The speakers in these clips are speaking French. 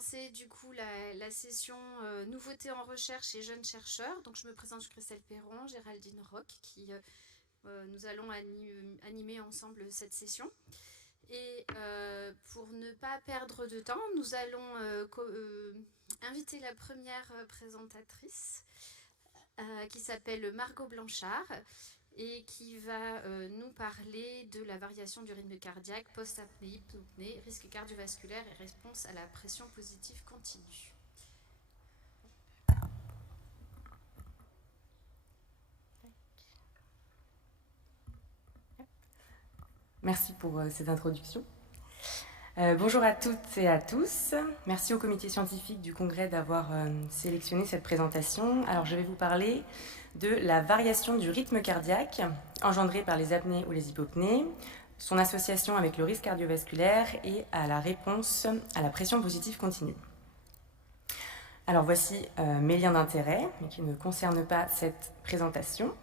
C'est du coup la session Nouveautés en recherche et jeunes chercheurs. Donc je me présente, je suis Christelle Perron, Géraldine Roch, nous allons animer ensemble cette session. Et pour ne pas perdre de temps, nous allons inviter la première présentatrice qui s'appelle Margot Blanchard et qui va nous parler de la variation du rythme cardiaque, post-apnée, hypopnée, risque cardiovasculaire et réponse à la pression positive continue. Merci pour cette introduction. Bonjour à toutes et à tous. Merci au comité scientifique du congrès d'avoir sélectionné cette présentation. Alors je vais vous parler de la variation du rythme cardiaque engendrée par les apnées ou les hypopnées, son association avec le risque cardiovasculaire et à la réponse à la pression positive continue. Alors voici mes liens d'intérêt, mais qui ne concernent pas cette présentation.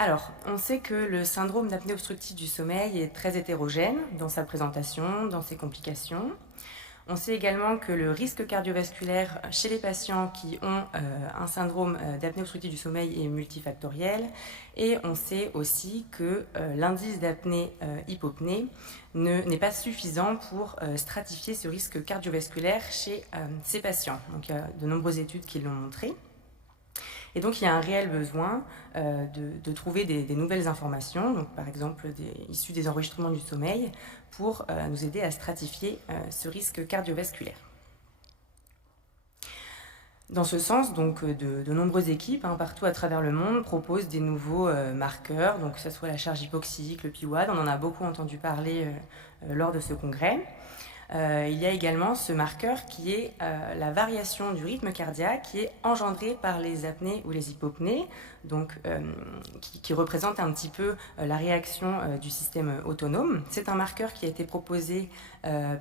Alors, on sait que le syndrome d'apnée obstructive du sommeil est très hétérogène dans sa présentation, dans ses complications. On sait également que le risque cardiovasculaire chez les patients qui ont un syndrome d'apnée obstructive du sommeil est multifactoriel. Et on sait aussi que l'indice d'apnée-hypopnée n'est pas suffisant pour stratifier ce risque cardiovasculaire chez ces patients. Donc il y a de nombreuses études qui l'ont montré. Et donc il y a un réel besoin de trouver des nouvelles informations, donc par exemple issues des enregistrements du sommeil, pour nous aider à stratifier ce risque cardiovasculaire. Dans ce sens, donc, de nombreuses équipes partout à travers le monde proposent des nouveaux marqueurs, donc que ce soit la charge hypoxique, le PIWAD, on en a beaucoup entendu parler lors de ce congrès. Il y a également ce marqueur qui est la variation du rythme cardiaque qui est engendrée par les apnées ou les hypopnées, donc qui représente un petit peu la réaction du système autonome. C'est un marqueur qui a été proposé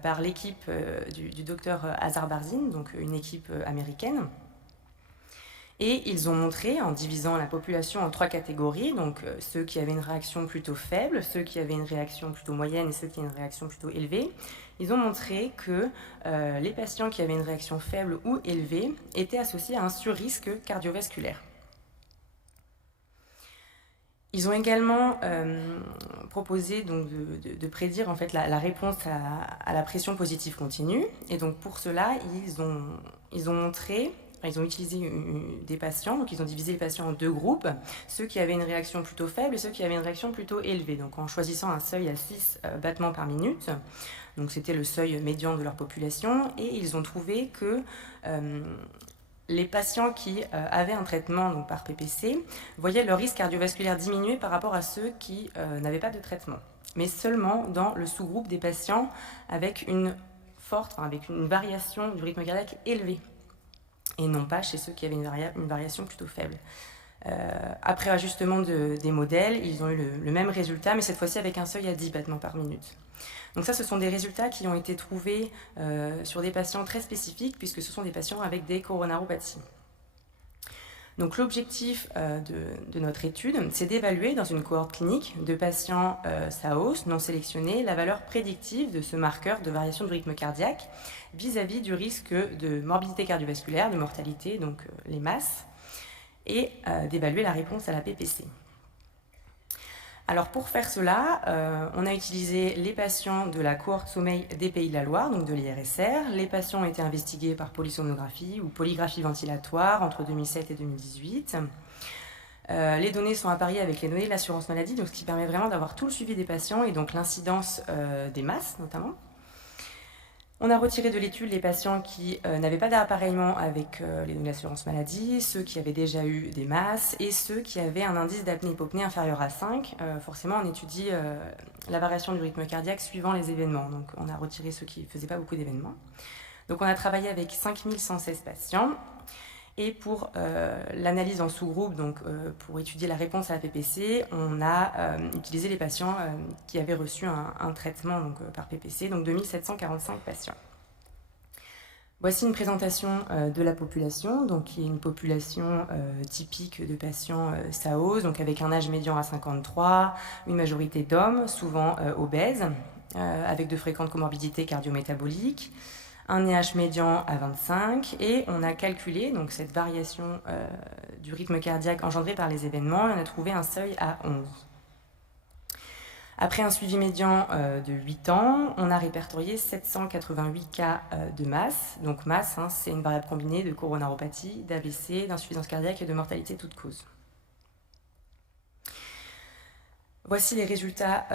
par l'équipe du docteur Azar Barzin, donc une équipe américaine. Et ils ont montré, en divisant la population en 3 catégories, donc ceux qui avaient une réaction plutôt faible, ceux qui avaient une réaction plutôt moyenne et ceux qui avaient une réaction plutôt élevée, ils ont montré que les patients qui avaient une réaction faible ou élevée étaient associés à un surrisque cardiovasculaire. Ils ont également proposé donc, de prédire en fait, la réponse à la pression positive continue. Et donc pour cela, ils ont montré... Ils ont utilisé des patients, donc ils ont divisé les patients en 2 groupes, ceux qui avaient une réaction plutôt faible et ceux qui avaient une réaction plutôt élevée, donc en choisissant un seuil à 6 battements par minute. Donc c'était le seuil médian de leur population, et ils ont trouvé que les patients qui avaient un traitement donc par PPC voyaient leur risque cardiovasculaire diminuer par rapport à ceux qui n'avaient pas de traitement, mais seulement dans le sous-groupe des patients avec une variation du rythme cardiaque élevée, et non pas chez ceux qui avaient une variation plutôt faible. Après ajustement des modèles, ils ont eu le même résultat, mais cette fois-ci avec un seuil à 10 battements par minute. Donc ça, ce sont des résultats qui ont été trouvés sur des patients très spécifiques, puisque ce sont des patients avec des coronaropathies. Donc l'objectif de notre étude, c'est d'évaluer dans une cohorte clinique de patients SAOS non sélectionnés la valeur prédictive de ce marqueur de variation du rythme cardiaque vis-à-vis du risque de morbidité cardiovasculaire, de mortalité, donc les masses, et d'évaluer la réponse à la PPC. Alors pour faire cela, on a utilisé les patients de la cohorte sommeil des Pays de la Loire, donc de l'IRSR. Les patients ont été investigués par polysomnographie ou polygraphie ventilatoire entre 2007 et 2018. Les données sont appariées avec les données de l'assurance maladie, donc ce qui permet vraiment d'avoir tout le suivi des patients et donc l'incidence des masses notamment. On a retiré de l'étude les patients qui n'avaient pas d'appareillement avec les données d'assurance maladie, ceux qui avaient déjà eu des masses et ceux qui avaient un indice d'apnée-hypopnée inférieur à 5. Forcément, on étudie la variation du rythme cardiaque suivant les événements. Donc, on a retiré ceux qui ne faisaient pas beaucoup d'événements. Donc, on a travaillé avec 5116 patients. Et pour l'analyse en sous-groupe, donc pour étudier la réponse à la PPC, on a utilisé les patients qui avaient reçu un traitement donc, par PPC, donc 2745 patients. Voici une présentation de la population, donc qui est une population typique de patients SAOS, donc avec un âge médian à 53, une majorité d'hommes, souvent obèses, avec de fréquentes comorbidités cardiométaboliques, un NIH médian à 25, et on a calculé donc cette variation du rythme cardiaque engendrée par les événements, et on a trouvé un seuil à 11. Après un suivi médian de 8 ans, on a répertorié 788 cas de MAS. Donc MAS, hein, c'est une variable combinée de coronaropathie, d'AVC, d'insuffisance cardiaque et de mortalité toute cause. Voici les résultats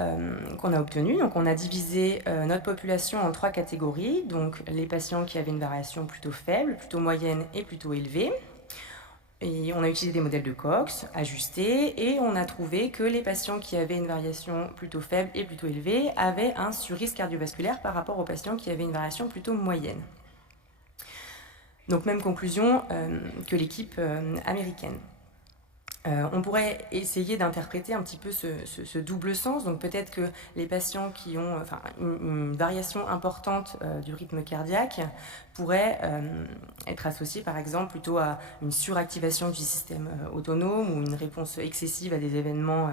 qu'on a obtenus. Donc on a divisé notre population en 3 catégories. Donc les patients qui avaient une variation plutôt faible, plutôt moyenne et plutôt élevée. Et on a utilisé des modèles de Cox ajustés, et on a trouvé que les patients qui avaient une variation plutôt faible et plutôt élevée avaient un surrisque cardiovasculaire par rapport aux patients qui avaient une variation plutôt moyenne. Donc même conclusion que l'équipe américaine. On pourrait essayer d'interpréter un petit peu ce double sens. Donc peut-être que les patients qui ont une variation importante du rythme cardiaque pourraient être associés par exemple plutôt à une suractivation du système autonome ou une réponse excessive à des événements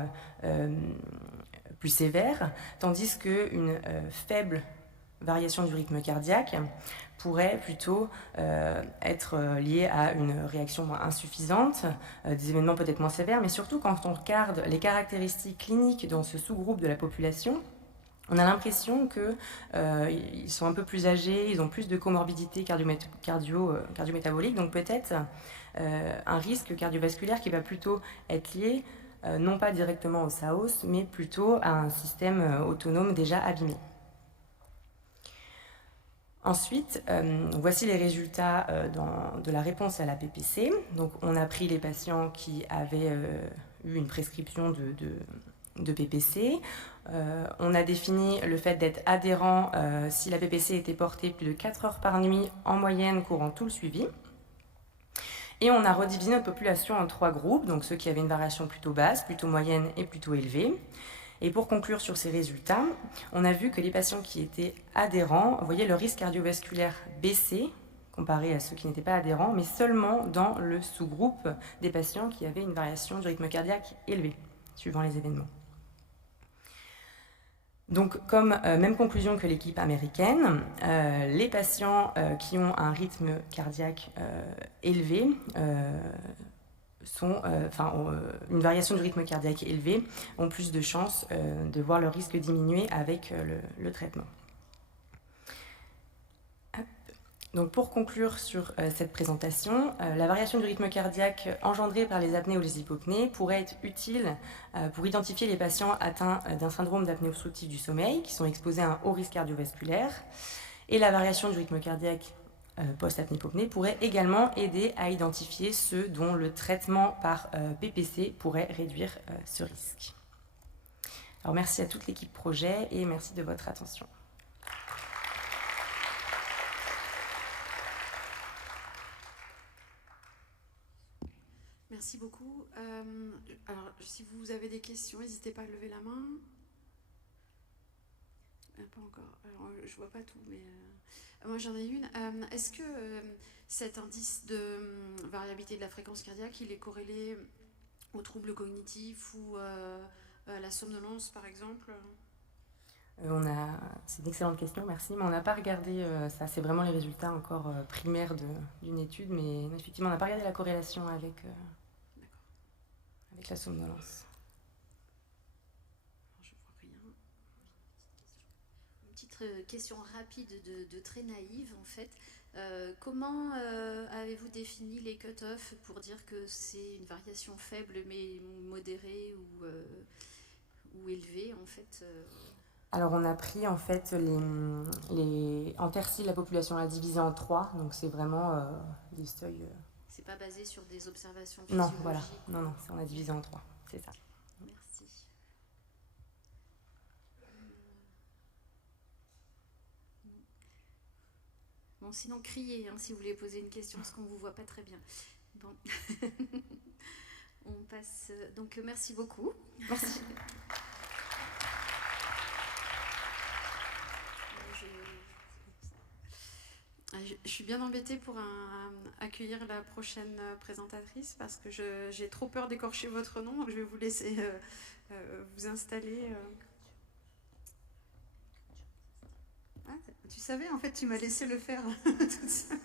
plus sévères, tandis qu'une faible variation du rythme cardiaque pourrait plutôt être liée à une réaction insuffisante, des événements peut-être moins sévères, mais surtout quand on regarde les caractéristiques cliniques dans ce sous-groupe de la population, on a l'impression qu'ils sont un peu plus âgés, ils ont plus de comorbidités cardio-métaboliques, donc peut-être un risque cardiovasculaire qui va plutôt être lié non pas directement au SAOS, mais plutôt à un système autonome déjà abîmé. Ensuite, voici les résultats de la réponse à la PPC. Donc, on a pris les patients qui avaient eu une prescription de PPC. On a défini le fait d'être adhérent si la PPC était portée plus de 4 heures par nuit en moyenne courant tout le suivi. Et on a redivisé notre population en 3 groupes, donc ceux qui avaient une variation plutôt basse, plutôt moyenne et plutôt élevée. Et pour conclure sur ces résultats, on a vu que les patients qui étaient adhérents voyaient leur risque cardiovasculaire baisser comparé à ceux qui n'étaient pas adhérents, mais seulement dans le sous-groupe des patients qui avaient une variation du rythme cardiaque élevée, suivant les événements. Donc, comme même conclusion que l'équipe américaine, les patients qui ont un rythme cardiaque élevé une variation du rythme cardiaque élevée ont plus de chances de voir leur risque diminuer avec le traitement. Donc pour conclure sur cette présentation, la variation du rythme cardiaque engendrée par les apnées ou les hypopnées pourrait être utile pour identifier les patients atteints d'un syndrome d'apnée obstructive du sommeil qui sont exposés à un haut risque cardiovasculaire, et la variation du rythme cardiaque post-apnée-hypopnée pourrait également aider à identifier ceux dont le traitement par PPC pourrait réduire ce risque. Alors merci à toute l'équipe projet et merci de votre attention. Merci beaucoup. Alors, si vous avez des questions, n'hésitez pas à lever la main. Pas encore. Alors, je vois pas tout, mais moi j'en ai une. Est-ce que cet indice de variabilité de la fréquence cardiaque, il est corrélé aux troubles cognitifs ou à la somnolence, par exemple? C'est une excellente question, merci, mais on n'a pas regardé ça. C'est vraiment les résultats encore primaires d'une étude, mais effectivement, on n'a pas regardé la corrélation avec la somnolence. Je vois rien. Une petite question rapide de très naïve, en fait. Comment avez-vous défini les cut-offs pour dire que c'est une variation faible mais modérée ou élevée, en fait Alors on a pris en fait en tertie la population l'a divisée en 3, donc c'est vraiment des seuils. C'est pas basé sur des observations physiologiques? Non, voilà, non, on a divisé en 3, c'est ça. Merci. Bon, sinon criez si vous voulez poser une question, parce qu'on vous voit pas très bien. Bon, on passe. Donc merci beaucoup. Merci. Je suis bien embêtée pour accueillir la prochaine présentatrice parce que j'ai trop peur d'écorcher votre nom, donc je vais vous laisser vous installer. Ah, Tu savais, en fait, tu m'as laissé le faire toute seule.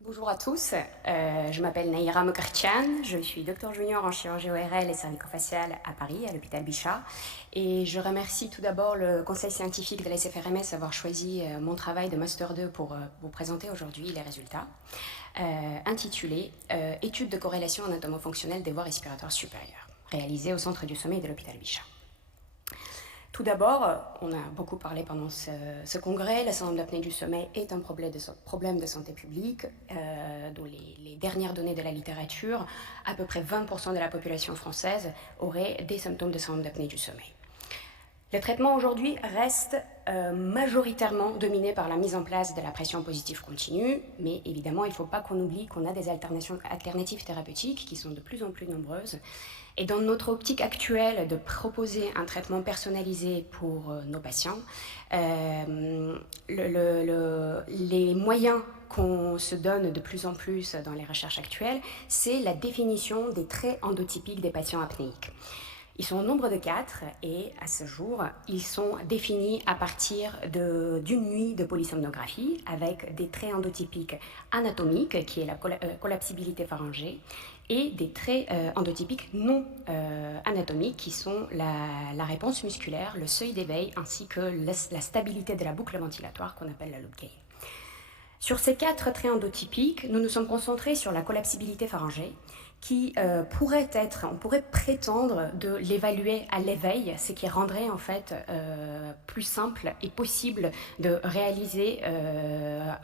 Bonjour à tous, je m'appelle Naïra Mokartian, je suis docteur junior en chirurgie ORL et cervico-faciale à Paris, à l'hôpital Bichat. Et je remercie tout d'abord le conseil scientifique de la SFRMS d'avoir choisi mon travail de Master 2 pour vous présenter aujourd'hui les résultats, intitulé « Étude de corrélation anatomo-fonctionnelle des voies respiratoires supérieures », réalisée au Centre du sommeil de l'hôpital Bichat. Tout d'abord, on a beaucoup parlé pendant ce congrès, la syndrome d'apnée du sommeil est un problème de santé publique, dont les dernières données de la littérature, à peu près 20% de la population française aurait des symptômes de syndrome d'apnée du sommeil. Le traitement aujourd'hui reste majoritairement dominé par la mise en place de la pression positive continue, mais évidemment, il ne faut pas qu'on oublie qu'on a des alternatives thérapeutiques qui sont de plus en plus nombreuses. Et dans notre optique actuelle de proposer un traitement personnalisé pour nos patients, les moyens qu'on se donne de plus en plus dans les recherches actuelles, c'est la définition des traits endotypiques des patients apnéiques. Ils sont au nombre de 4 et à ce jour, ils sont définis à partir d'une nuit de polysomnographie avec des traits endotypiques anatomiques, qui est la collapsibilité pharyngée, et des traits endotypiques non anatomiques qui sont la réponse musculaire, le seuil d'éveil ainsi que la stabilité de la boucle ventilatoire qu'on appelle la loop gain. Sur ces 4 traits endotypiques, nous nous sommes concentrés sur la collapsibilité pharyngée qui on pourrait prétendre de l'évaluer à l'éveil, ce qui rendrait en fait plus simple et possible de réaliser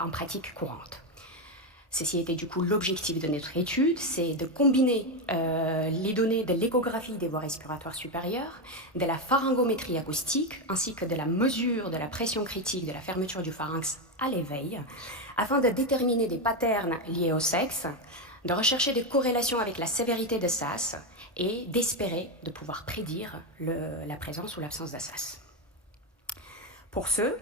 en pratique courante. Ceci était du coup l'objectif de notre étude, c'est de combiner les données de l'échographie des voies respiratoires supérieures, de la pharyngométrie acoustique, ainsi que de la mesure de la pression critique de la fermeture du pharynx à l'éveil, afin de déterminer des patterns liés au sexe, de rechercher des corrélations avec la sévérité de SAS et d'espérer de pouvoir prédire la présence ou l'absence de SAS. Pour ce,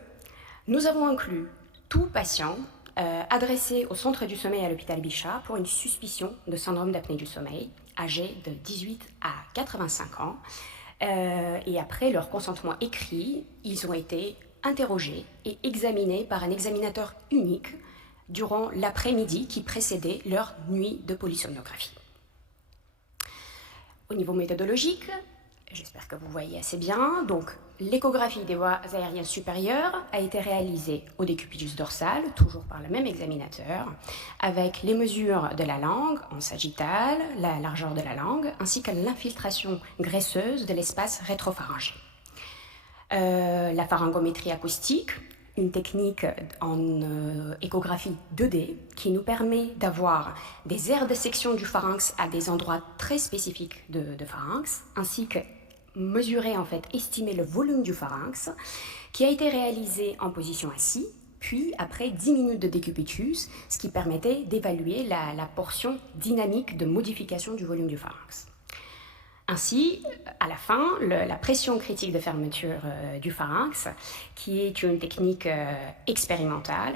nous avons inclus tout patient adressé au centre du sommeil à l'hôpital Bichat pour une suspicion de syndrome d'apnée du sommeil, âgés de 18 à 85 ans. Et après leur consentement écrit, ils ont été interrogés et examinés par un examinateur unique durant l'après-midi qui précédait leur nuit de polysomnographie. Au niveau méthodologique, j'espère que vous voyez assez bien, donc l'échographie des voies aériennes supérieures a été réalisée au décubitus dorsal, toujours par le même examinateur, avec les mesures de la langue en sagittal, la largeur de la langue, ainsi que l'infiltration graisseuse de l'espace rétropharyngé. La pharyngométrie acoustique, une technique en échographie 2D qui nous permet d'avoir des aires de section du pharynx à des endroits très spécifiques de pharynx, ainsi que mesurer, en fait, estimer le volume du pharynx, qui a été réalisé en position assise, puis après 10 minutes de décubitus, ce qui permettait d'évaluer la portion dynamique de modification du volume du pharynx. Ainsi, à la fin, la pression critique de fermeture du pharynx, qui est une technique expérimentale,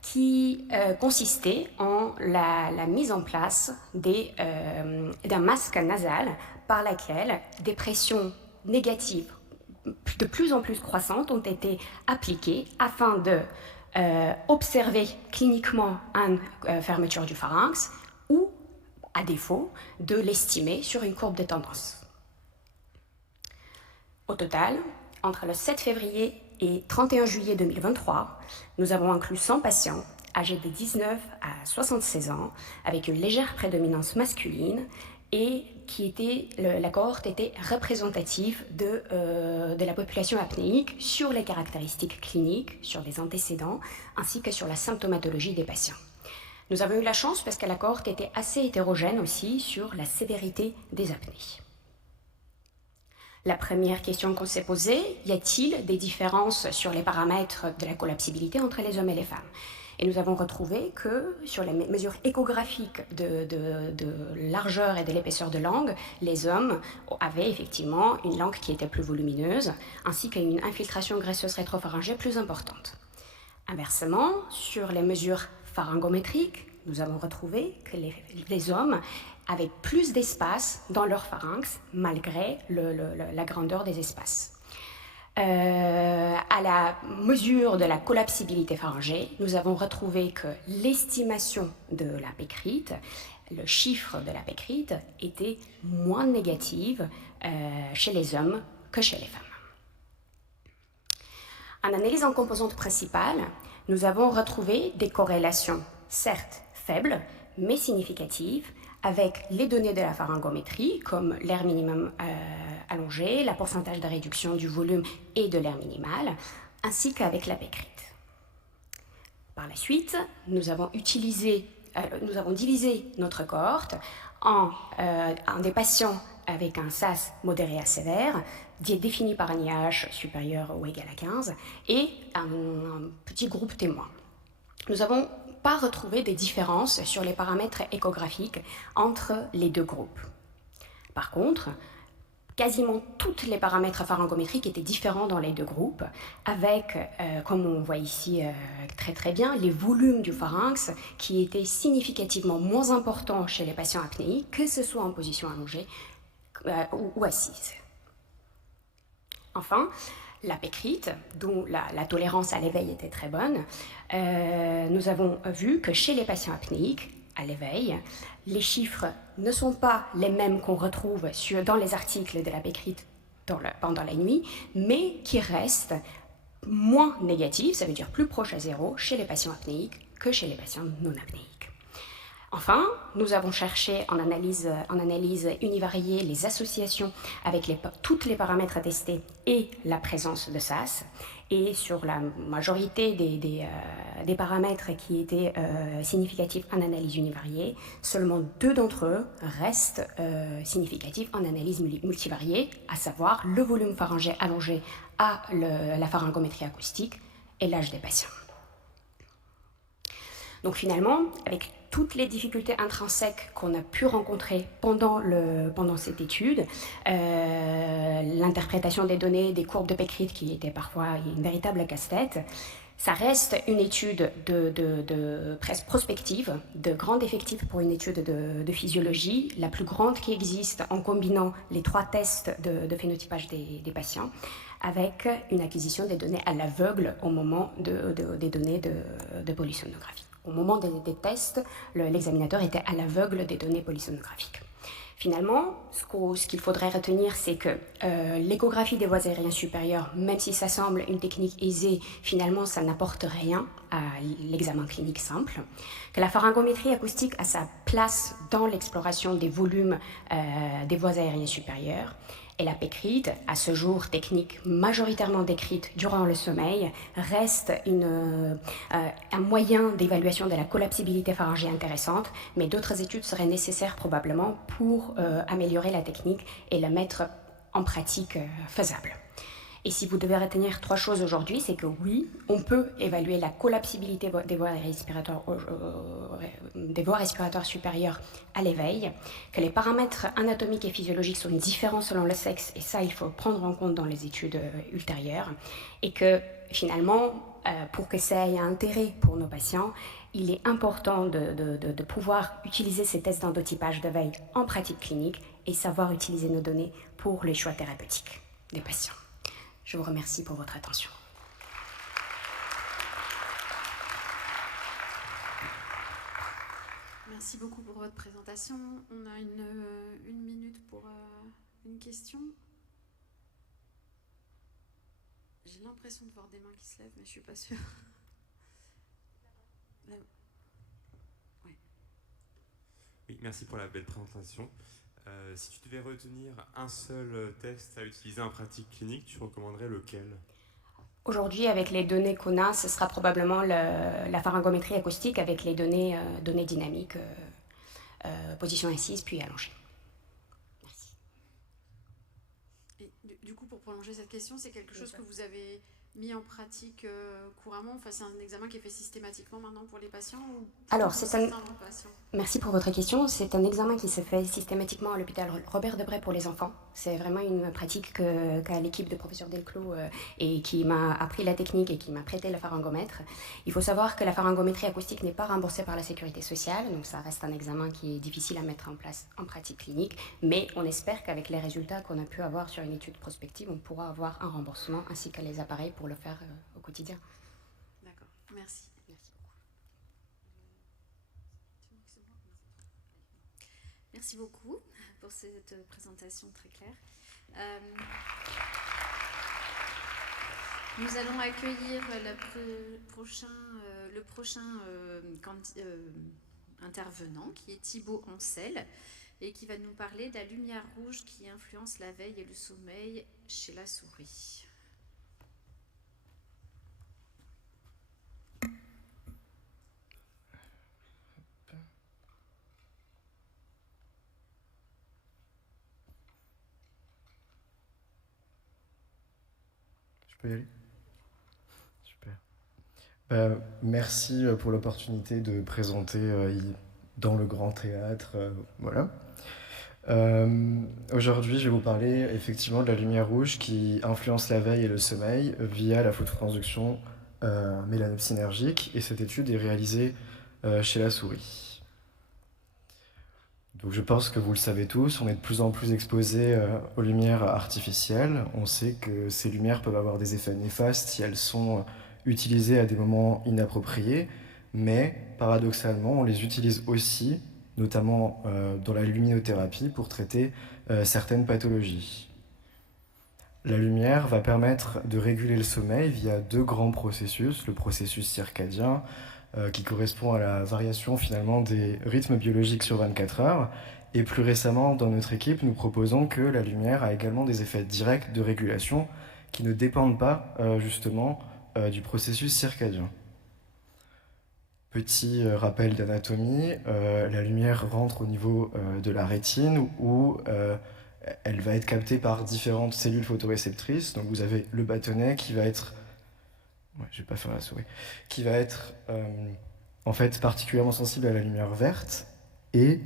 qui consistait en la mise en place d'un masque nasal par laquelle des pressions négatives de plus en plus croissantes ont été appliquées afin de observer cliniquement une fermeture du pharynx ou, à défaut, de l'estimer sur une courbe de tendance. Au total, entre le 7 février et 31 juillet 2023, nous avons inclus 100 patients âgés de 19 à 76 ans avec une légère prédominance masculine et la cohorte était représentative de la population apnéique sur les caractéristiques cliniques, sur les antécédents, ainsi que sur la symptomatologie des patients. Nous avons eu la chance parce que la cohorte était assez hétérogène aussi sur la sévérité des apnées. La première question qu'on s'est posée, y a-t-il des différences sur les paramètres de la collapsibilité entre les hommes et les femmes ? Et nous avons retrouvé que sur les mesures échographiques de largeur et de l'épaisseur de langue, les hommes avaient effectivement une langue qui était plus volumineuse, ainsi qu'une infiltration graisseuse rétropharyngée plus importante. Inversement, sur les mesures pharyngométriques, nous avons retrouvé que les hommes avec plus d'espace dans leur pharynx, malgré la grandeur des espaces. À la mesure de la collapsibilité pharyngée, nous avons retrouvé que l'estimation de la pécrite, le chiffre de la pécrite, était moins négative chez les hommes que chez les femmes. En analyse en composantes principales, nous avons retrouvé des corrélations, certes faibles, mais significatives, avec les données de la pharyngométrie, comme l'air minimum allongé, la pourcentage de réduction du volume et de l'air minimal, ainsi qu'avec la pécrite. Par la suite, nous avons divisé notre cohorte en des patients avec un SAS modéré à sévère, défini par un IAH supérieur ou égal à 15, et un petit groupe témoin. Nous n'avons pas retrouvé des différences sur les paramètres échographiques entre les deux groupes. Par contre, quasiment tous les paramètres pharyngométriques étaient différents dans les deux groupes, avec, comme on voit ici très très bien, les volumes du pharynx qui étaient significativement moins importants chez les patients apnéiques, que ce soit en position allongée ou assise. Enfin, la pécrite, dont la tolérance à l'éveil était très bonne, nous avons vu que chez les patients apnéiques, à l'éveil, les chiffres ne sont pas les mêmes qu'on retrouve dans les articles de la pécrite pendant la nuit, mais qui restent moins négatifs, ça veut dire plus proches à zéro, chez les patients apnéiques que chez les patients non apnéiques. Enfin, nous avons cherché en analyse univariée les associations avec tous les paramètres à tester et la présence de SAS. Et sur la majorité des paramètres qui étaient significatifs en analyse univariée, seulement 2 d'entre eux restent significatifs en analyse multivariée, à savoir le volume pharyngé allongé à la pharyngométrie acoustique et l'âge des patients. Donc finalement, avec toutes les difficultés intrinsèques qu'on a pu rencontrer pendant cette étude, l'interprétation des données, des courbes de pécrite qui étaient parfois une véritable casse-tête, ça reste une étude presque prospective, de grande effectif pour une étude de physiologie, la plus grande qui existe en combinant les 3 tests de phénotypage des patients, avec une acquisition des données à l'aveugle au moment des données de polysomnographie. Au moment des tests, l'examinateur était à l'aveugle des données polysomnographiques. Finalement, ce qu'il faudrait retenir, c'est que l'échographie des voies aériennes supérieures, même si ça semble une technique aisée, finalement, ça n'apporte rien à l'examen clinique simple. Que la pharyngométrie acoustique a sa place dans l'exploration des volumes des voies aériennes supérieures. Et la pécrite, à ce jour technique majoritairement décrite durant le sommeil, reste un moyen d'évaluation de la collapsibilité pharyngée intéressante, mais d'autres études seraient nécessaires probablement pour améliorer la technique et la mettre en pratique faisable. Et si vous devez retenir 3 choses aujourd'hui, c'est que oui, on peut évaluer la collapsibilité des voies respiratoires supérieures à l'éveil, que les paramètres anatomiques et physiologiques sont différents selon le sexe, et ça, il faut prendre en compte dans les études ultérieures, et que finalement, pour que ça ait un intérêt pour nos patients, il est important de pouvoir utiliser ces tests d'endotypage de veille en pratique clinique et savoir utiliser nos données pour les choix thérapeutiques des patients. Je vous remercie pour votre attention. Merci beaucoup pour votre présentation. On a une minute pour une question. J'ai l'impression de voir des mains qui se lèvent, mais je ne suis pas sûre. Là. Ouais. Oui, merci pour la belle présentation. Si tu devais retenir un seul test à utiliser en pratique clinique, tu recommanderais lequel ? Aujourd'hui, avec les données qu'on a, ce sera probablement la pharyngométrie acoustique avec les données dynamiques, position assise puis allongée. Merci. Et du coup, pour prolonger cette question, c'est quelque chose que vous avez mis en pratique couramment? Enfin, c'est un examen qui est fait systématiquement maintenant pour les patients ou Alors, patients? Merci pour votre question. C'est un examen qui se fait systématiquement à l'hôpital Robert Debré pour les enfants. C'est vraiment une pratique qu'a l'équipe de professeur Delclos et qui m'a appris la technique et qui m'a prêté le pharyngomètre. Il faut savoir que la pharyngométrie acoustique n'est pas remboursée par la sécurité sociale, donc ça reste un examen qui est difficile à mettre en place en pratique clinique, mais on espère qu'avec les résultats qu'on a pu avoir sur une étude prospective, on pourra avoir un remboursement ainsi que les appareils pour le faire au quotidien. D'accord, merci. Merci beaucoup pour cette présentation très claire. Nous allons accueillir le prochain intervenant, qui est Thibaut Ancel, et qui va nous parler de la lumière rouge qui influence la veille et le sommeil chez la souris. Je peux y aller ? Super. Merci pour l'opportunité de présenter dans le Grand Théâtre. Voilà. Aujourd'hui, je vais vous parler effectivement de la lumière rouge qui influence la veille et le sommeil via la phototransduction mélanopsynergique. Et cette étude est réalisée chez la souris. Donc je pense que vous le savez tous, on est de plus en plus exposé aux lumières artificielles. On sait que ces lumières peuvent avoir des effets néfastes si elles sont utilisées à des moments inappropriés, mais paradoxalement, on les utilise aussi, notamment dans la luminothérapie, pour traiter certaines pathologies. La lumière va permettre de réguler le sommeil via deux grands processus, le processus circadien, qui correspond à la variation finalement des rythmes biologiques sur 24 heures. Et plus récemment, dans notre équipe, nous proposons que la lumière a également des effets directs de régulation qui ne dépendent pas justement du processus circadien. Petit rappel d'anatomie, la lumière rentre au niveau de la rétine où elle va être captée par différentes cellules photoréceptrices. Donc vous avez le bâtonnet qui va être je vais pas faire la souris, qui va être en fait particulièrement sensible à la lumière verte. Et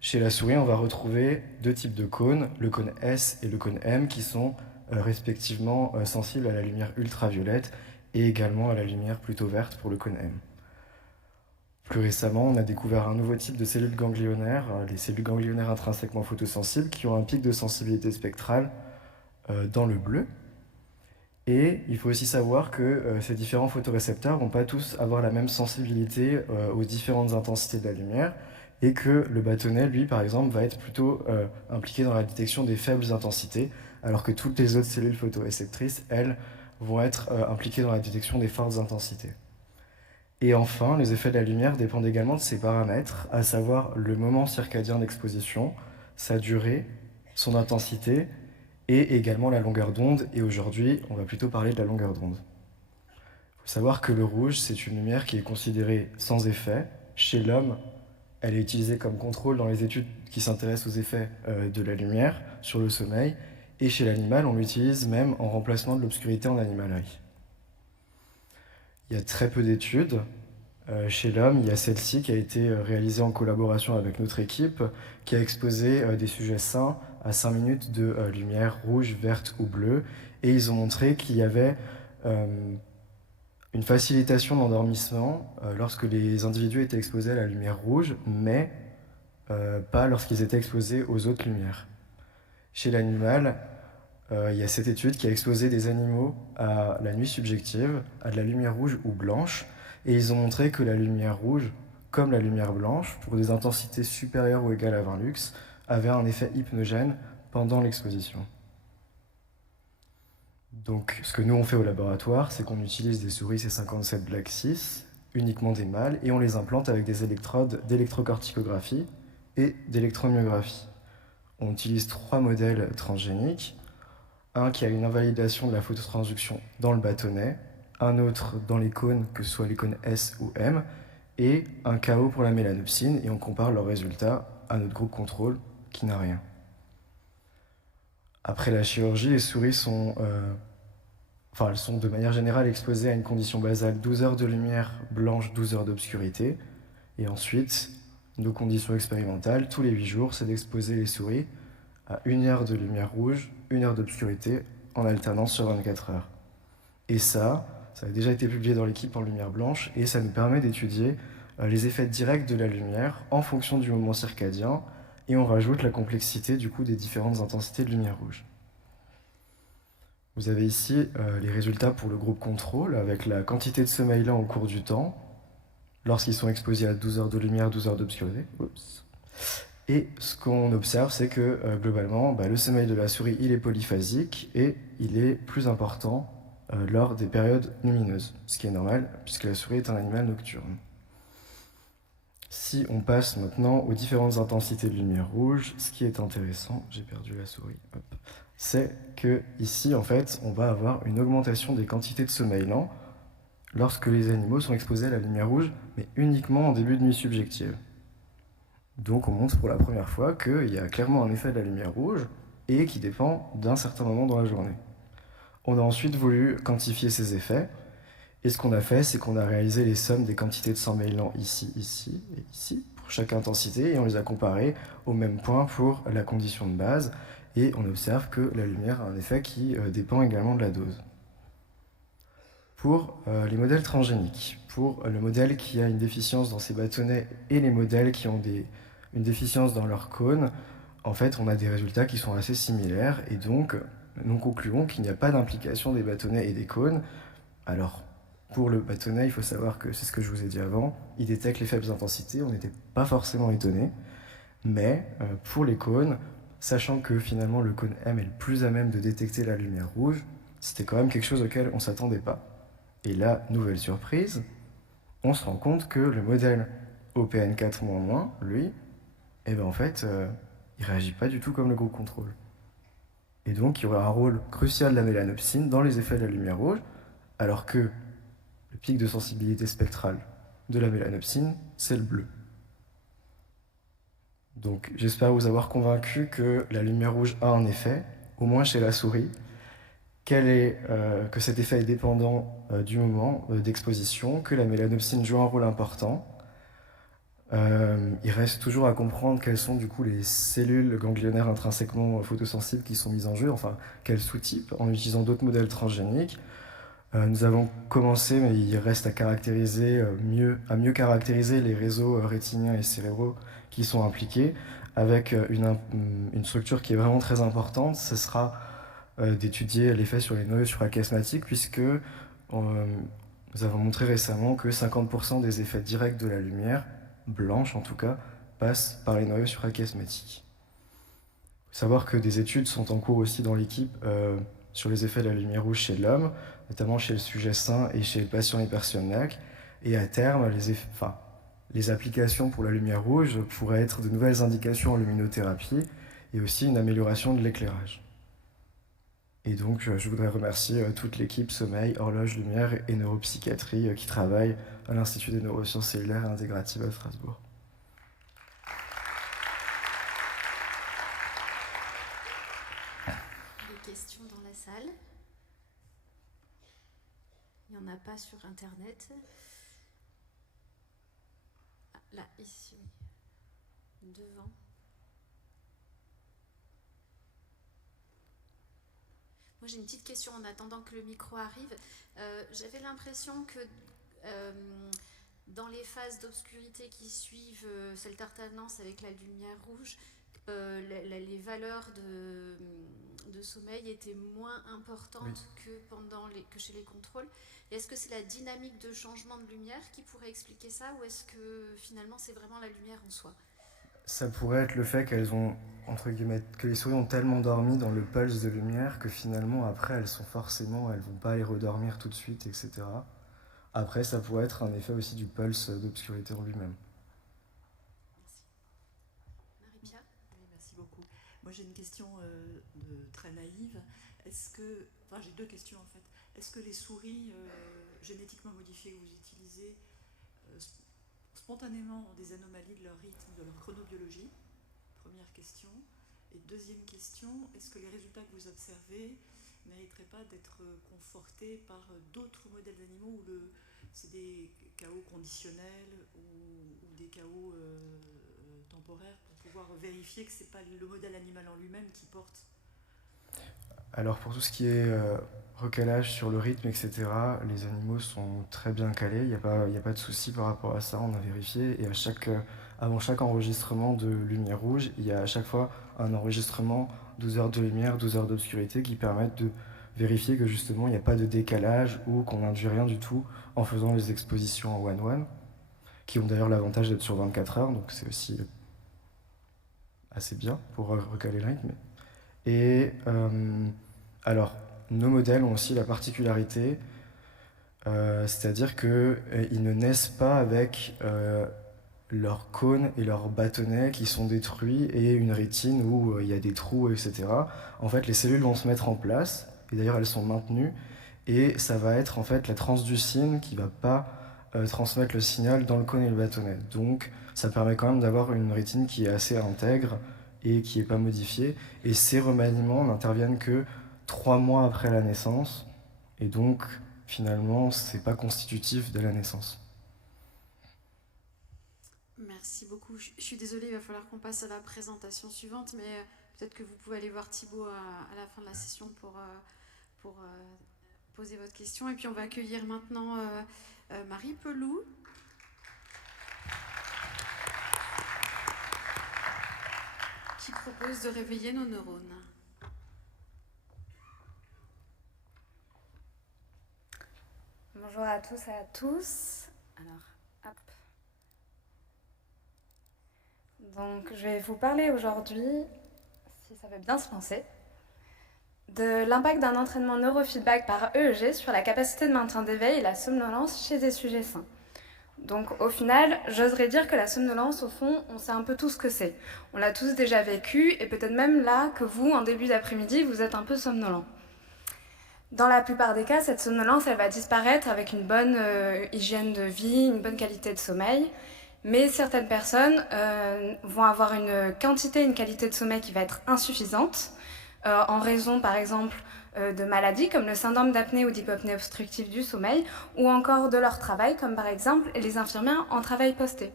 chez la souris, on va retrouver deux types de cônes, le cône S et le cône M, qui sont respectivement sensibles à la lumière ultraviolette et également à la lumière plutôt verte pour le cône M. Plus récemment, on a découvert un nouveau type de cellules ganglionnaires, les cellules ganglionnaires intrinsèquement photosensibles, qui ont un pic de sensibilité spectrale dans le bleu. Et il faut aussi savoir que ces différents photorécepteurs ne vont pas tous avoir la même sensibilité aux différentes intensités de la lumière, et que le bâtonnet, lui, par exemple, va être plutôt impliqué dans la détection des faibles intensités, alors que toutes les autres cellules photoréceptrices, elles, vont être impliquées dans la détection des fortes intensités. Et enfin, les effets de la lumière dépendent également de ces paramètres, à savoir le moment circadien d'exposition, sa durée, son intensité, et également la longueur d'onde, et aujourd'hui, on va plutôt parler de la longueur d'onde. Il faut savoir que le rouge, c'est une lumière qui est considérée sans effet. Chez l'homme, elle est utilisée comme contrôle dans les études qui s'intéressent aux effets de la lumière sur le sommeil, et chez l'animal, on l'utilise même en remplacement de l'obscurité en animalerie. Il y a très peu d'études. Chez l'homme, il y a celle-ci qui a été réalisée en collaboration avec notre équipe, qui a exposé des sujets sains à 5 minutes de lumière rouge, verte ou bleue, et ils ont montré qu'il y avait une facilitation de l'endormissement lorsque les individus étaient exposés à la lumière rouge, mais pas lorsqu'ils étaient exposés aux autres lumières. Chez l'animal, il y a cette étude qui a exposé des animaux à la nuit subjective, à de la lumière rouge ou blanche, et ils ont montré que la lumière rouge, comme la lumière blanche, pour des intensités supérieures ou égales à 20 lux, avait un effet hypnogène pendant l'exposition. Donc, ce que nous on fait au laboratoire, c'est qu'on utilise des souris C57 Black 6, uniquement des mâles, et on les implante avec des électrodes d'électrocorticographie et d'électromyographie. On utilise 3 modèles transgéniques, un qui a une invalidation de la phototransduction dans le bâtonnet, un autre dans les cônes, que ce soit les cônes S ou M, et un KO pour la mélanopsine, et on compare leurs résultats à notre groupe contrôle qui n'a rien. Après la chirurgie, les souris elles sont de manière générale exposées à une condition basale 12 heures de lumière blanche, 12 heures d'obscurité, et ensuite, nos conditions expérimentales, tous les 8 jours, c'est d'exposer les souris à 1 heure de lumière rouge, 1 heure d'obscurité, en alternance sur 24 heures. Et ça a déjà été publié dans l'équipe en lumière blanche, et ça nous permet d'étudier les effets directs de la lumière en fonction du moment circadien, et on rajoute la complexité du coup des différentes intensités de lumière rouge. Vous avez ici les résultats pour le groupe contrôle, avec la quantité de sommeil lent au cours du temps, lorsqu'ils sont exposés à 12 heures de lumière, 12 heures d'obscurité. Oups. Et ce qu'on observe, c'est que globalement, le sommeil de la souris, il est polyphasique et il est plus important lors des périodes lumineuses, ce qui est normal puisque la souris est un animal nocturne. Si on passe maintenant aux différentes intensités de lumière rouge, ce qui est intéressant, j'ai perdu la souris, c'est que ici, en fait, on va avoir une augmentation des quantités de sommeil lent lorsque les animaux sont exposés à la lumière rouge, mais uniquement en début de nuit subjective. Donc on montre pour la première fois qu'il y a clairement un effet de la lumière rouge et qui dépend d'un certain moment dans la journée. On a ensuite voulu quantifier ces effets, et ce qu'on a fait, c'est qu'on a réalisé les sommes des quantités de sommeil lent ici, ici et ici, pour chaque intensité, et on les a comparées au même point pour la condition de base, et on observe que la lumière a un effet qui dépend également de la dose. Pour les modèles transgéniques, pour le modèle qui a une déficience dans ses bâtonnets et les modèles qui ont une déficience dans leur cône, en fait, on a des résultats qui sont assez similaires, et donc nous concluons qu'il n'y a pas d'implication des bâtonnets et des cônes. Alors, pour le bâtonnet, il faut savoir que c'est ce que je vous ai dit avant, il détecte les faibles intensités, on n'était pas forcément étonné, mais pour les cônes, sachant que finalement le cône M est le plus à même de détecter la lumière rouge, c'était quand même quelque chose auquel on ne s'attendait pas. Et là, nouvelle surprise, on se rend compte que le modèle OPN4-, lui, en fait, il ne réagit pas du tout comme le groupe contrôle. Et donc, il y aurait un rôle crucial de la mélanopsine dans les effets de la lumière rouge, alors que le pic de sensibilité spectrale de la mélanopsine, c'est le bleu. Donc, j'espère vous avoir convaincu que la lumière rouge a un effet, au moins chez la souris, que cet effet est dépendant du moment d'exposition, que la mélanopsine joue un rôle important. Il reste toujours à comprendre quelles sont du coup les cellules ganglionnaires intrinsèquement photosensibles qui sont mises en jeu, enfin quels sous-types, en utilisant d'autres modèles transgéniques. Nous avons commencé, mais il reste à mieux caractériser les réseaux rétiniens et cérébraux qui sont impliqués, avec une structure qui est vraiment très importante. Ce sera d'étudier l'effet sur les noyaux suprachiasmatiques, puisque nous avons montré récemment que 50% des effets directs de la lumière, blanche en tout cas, passent par les noyaux suprachiasmatiques. Il faut savoir que des études sont en cours aussi dans l'équipe sur les effets de la lumière rouge chez l'homme, notamment chez le sujet sain et chez le patient hypersiomniaque. Et à terme, les applications pour la lumière rouge pourraient être de nouvelles indications en luminothérapie et aussi une amélioration de l'éclairage. Et donc, je voudrais remercier toute l'équipe sommeil, horloge, lumière et neuropsychiatrie qui travaille à l'Institut des neurosciences cellulaires et intégratives à Strasbourg. Des questions dans la salle? Il n'y en a pas sur Internet. Ah, là, ici, oui. Devant. Moi, j'ai une petite question en attendant que le micro arrive. J'avais l'impression que dans les phases d'obscurité qui suivent cette alternance avec la lumière rouge, les valeurs de sommeil étaient moins importantes que chez les contrôles. Est-ce que c'est la dynamique de changement de lumière qui pourrait expliquer ça, ou est-ce que finalement c'est vraiment la lumière en soi? Ça pourrait être le fait que les souris ont tellement dormi dans le pulse de lumière que finalement après elles vont pas aller redormir tout de suite, etc. Après, ça pourrait être un effet aussi du pulse d'obscurité en lui-même. Merci. Marie-Pierre? Oui, merci beaucoup. Moi, j'ai une question très naïve. J'ai deux questions en fait. Est-ce que les souris génétiquement modifiées que vous utilisez spontanément ont des anomalies de leur rythme, de leur chronobiologie? Première question. Et deuxième question, est-ce que les résultats que vous observez ne mériteraient pas d'être confortés par d'autres modèles d'animaux où c'est des chaos conditionnels ou des chaos temporaire pour pouvoir vérifier que ce n'est pas le modèle animal en lui-même qui porte? Alors pour tout ce qui est recalage sur le rythme, etc., les animaux sont très bien calés, il n'y a pas de souci par rapport à ça, on a vérifié. Et avant chaque enregistrement de lumière rouge, il y a à chaque fois un enregistrement 12 heures de lumière, 12 heures d'obscurité qui permettent de vérifier que justement il n'y a pas de décalage ou qu'on n'induit rien du tout en faisant les expositions en 1-1, qui ont d'ailleurs l'avantage d'être sur 24 heures, donc c'est aussi assez bien pour recaler le rythme. Et alors, nos modèles ont aussi la particularité, c'est-à-dire qu'ils ne naissent pas avec leurs cônes et leurs bâtonnets qui sont détruits et une rétine où il y a des trous, etc. En fait, les cellules vont se mettre en place, et d'ailleurs elles sont maintenues, et ça va être en fait la transducine qui ne va pas transmettre le signal dans le cône et le bâtonnet. Donc, ça permet quand même d'avoir une rétine qui est assez intègre et qui n'est pas modifiée. Et ces remaniements n'interviennent que 3 mois après la naissance, et donc finalement c'est pas constitutif de la naissance. Merci beaucoup. Je suis désolée, il va falloir qu'on passe à la présentation suivante, mais peut-être que vous pouvez aller voir Thibaut à la fin de la session pour poser votre question. Et puis on va accueillir maintenant Marie Pelou. Qui propose de réveiller nos neurones. Bonjour à tous et à tous. Alors, hop. Donc, je vais vous parler aujourd'hui, si ça veut bien se lancer, de l'impact d'un entraînement neurofeedback par EEG sur la capacité de maintien d'éveil et la somnolence chez des sujets sains. Donc au final, j'oserais dire que la somnolence, au fond, on sait un peu tout ce que c'est. On l'a tous déjà vécu, et peut-être même là que vous, en début d'après-midi, vous êtes un peu somnolent. Dans la plupart des cas, cette somnolence, elle va disparaître avec une bonne hygiène de vie, une bonne qualité de sommeil. Mais certaines personnes vont avoir une quantité, une qualité de sommeil qui va être insuffisante, en raison, par exemple, de maladies comme le syndrome d'apnée ou d'hypopnée obstructive du sommeil, ou encore de leur travail, comme par exemple les infirmières en travail posté.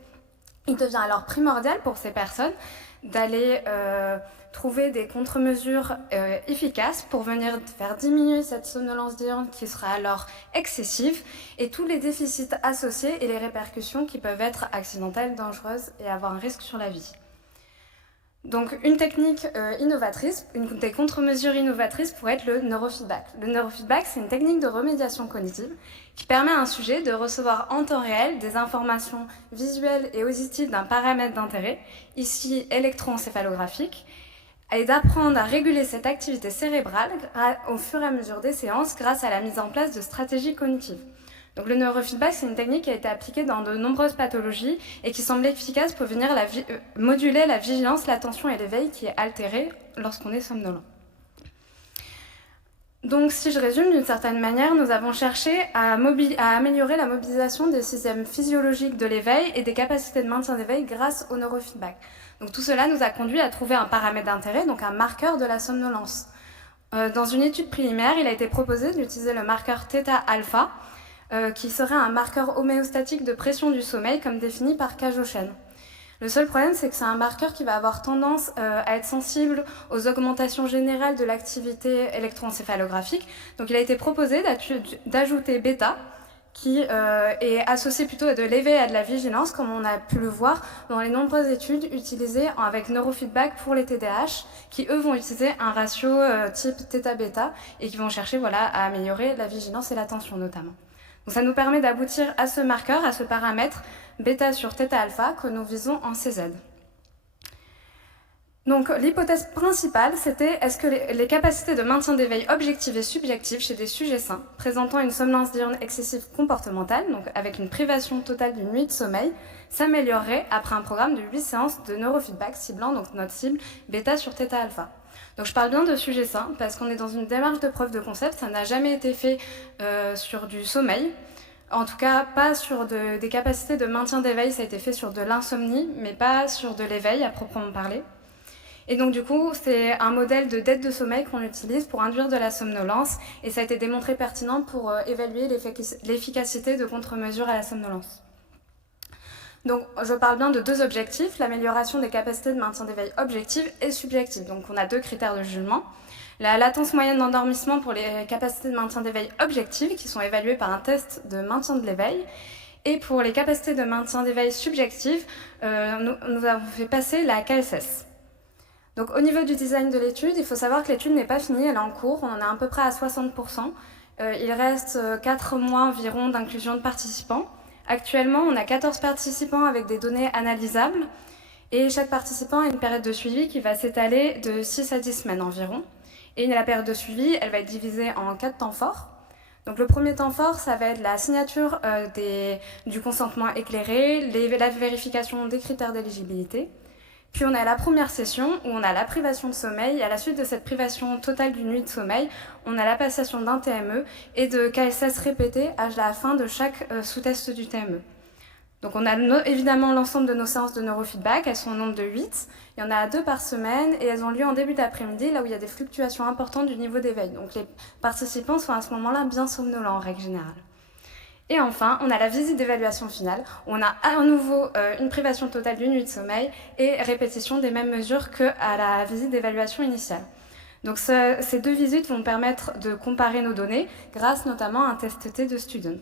Il devient alors primordial pour ces personnes d'aller trouver des contre-mesures efficaces pour venir faire diminuer cette somnolence diurne qui sera alors excessive, et tous les déficits associés et les répercussions qui peuvent être accidentelles, dangereuses et avoir un risque sur la vie. Donc une technique innovatrice, une des contre-mesures innovatrices pourrait être le neurofeedback. Le neurofeedback, c'est une technique de remédiation cognitive qui permet à un sujet de recevoir en temps réel des informations visuelles et auditives d'un paramètre d'intérêt, ici électroencéphalographique, et d'apprendre à réguler cette activité cérébrale au fur et à mesure des séances grâce à la mise en place de stratégies cognitives. Donc le neurofeedback, c'est une technique qui a été appliquée dans de nombreuses pathologies et qui semble efficace pour venir moduler la vigilance, l'attention et l'éveil qui est altérée lorsqu'on est somnolent. Donc si je résume d'une certaine manière, nous avons cherché à améliorer la mobilisation des systèmes physiologiques de l'éveil et des capacités de maintien d'éveil grâce au neurofeedback. Donc tout cela nous a conduit à trouver un paramètre d'intérêt, donc un marqueur de la somnolence. Dans une étude primaire, il a été proposé d'utiliser le marqueur θ-alpha, qui serait un marqueur homéostatique de pression du sommeil comme défini par Kajoshen. Le seul problème, c'est que c'est un marqueur qui va avoir tendance à être sensible aux augmentations générales de l'activité électroencéphalographique. Donc il a été proposé d'ajouter bêta, qui est associé plutôt à de l'éveil et à de la vigilance, comme on a pu le voir dans les nombreuses études utilisées avec neurofeedback pour les TDAH, qui eux vont utiliser un ratio type θ-bêta et qui vont chercher à améliorer la vigilance et l'attention notamment. Donc ça nous permet d'aboutir à ce marqueur, à ce paramètre bêta sur θ-alpha que nous visons en CZ. Donc l'hypothèse principale, c'était est-ce que les capacités de maintien d'éveil objectif et subjectif chez des sujets sains présentant une somnolence diurne excessive comportementale, donc avec une privation totale d'une nuit de sommeil, s'amélioreraient après un programme de 8 séances de neurofeedback ciblant donc notre cible bêta sur θ-alpha. Donc je parle bien de sujets sains parce qu'on est dans une démarche de preuve de concept, ça n'a jamais été fait sur du sommeil, en tout cas pas sur des capacités de maintien d'éveil, ça a été fait sur de l'insomnie, mais pas sur de l'éveil à proprement parler. Et donc du coup, c'est un modèle de dette de sommeil qu'on utilise pour induire de la somnolence, et ça a été démontré pertinent pour évaluer l'efficacité de contre-mesures à la somnolence. Donc, je parle bien de deux objectifs, l'amélioration des capacités de maintien d'éveil objectives et subjectives. Donc, on a deux critères de jugement. La latence moyenne d'endormissement pour les capacités de maintien d'éveil objectives, qui sont évaluées par un test de maintien de l'éveil. Et pour les capacités de maintien d'éveil subjectives, nous avons fait passer la KSS. Donc, au niveau du design de l'étude, il faut savoir que l'étude n'est pas finie, elle est en cours, on en est à peu près à 60%. Il reste 4 mois environ d'inclusion de participants. Actuellement, on a 14 participants avec des données analysables et chaque participant a une période de suivi qui va s'étaler de 6 à 10 semaines environ. Et la période de suivi, elle va être divisée en 4 temps forts. Donc le premier temps fort, ça va être la signature du consentement éclairé, la vérification des critères d'éligibilité. Puis on a la première session où on a la privation de sommeil. Et à la suite de cette privation totale d'une nuit de sommeil, on a la passation d'un TME et de KSS répétés à la fin de chaque sous-test du TME. Donc on a évidemment l'ensemble de nos séances de neurofeedback, elles sont au nombre de 8. Il y en a 2 par semaine et elles ont lieu en début d'après-midi, là où il y a des fluctuations importantes du niveau d'éveil. Donc les participants sont à ce moment-là bien somnolents en règle générale. Et enfin, on a la visite d'évaluation finale, où on a à nouveau une privation totale d'une nuit de sommeil et répétition des mêmes mesures qu'à la visite d'évaluation initiale. Donc ces 2 visites vont permettre de comparer nos données grâce notamment à un test T de student.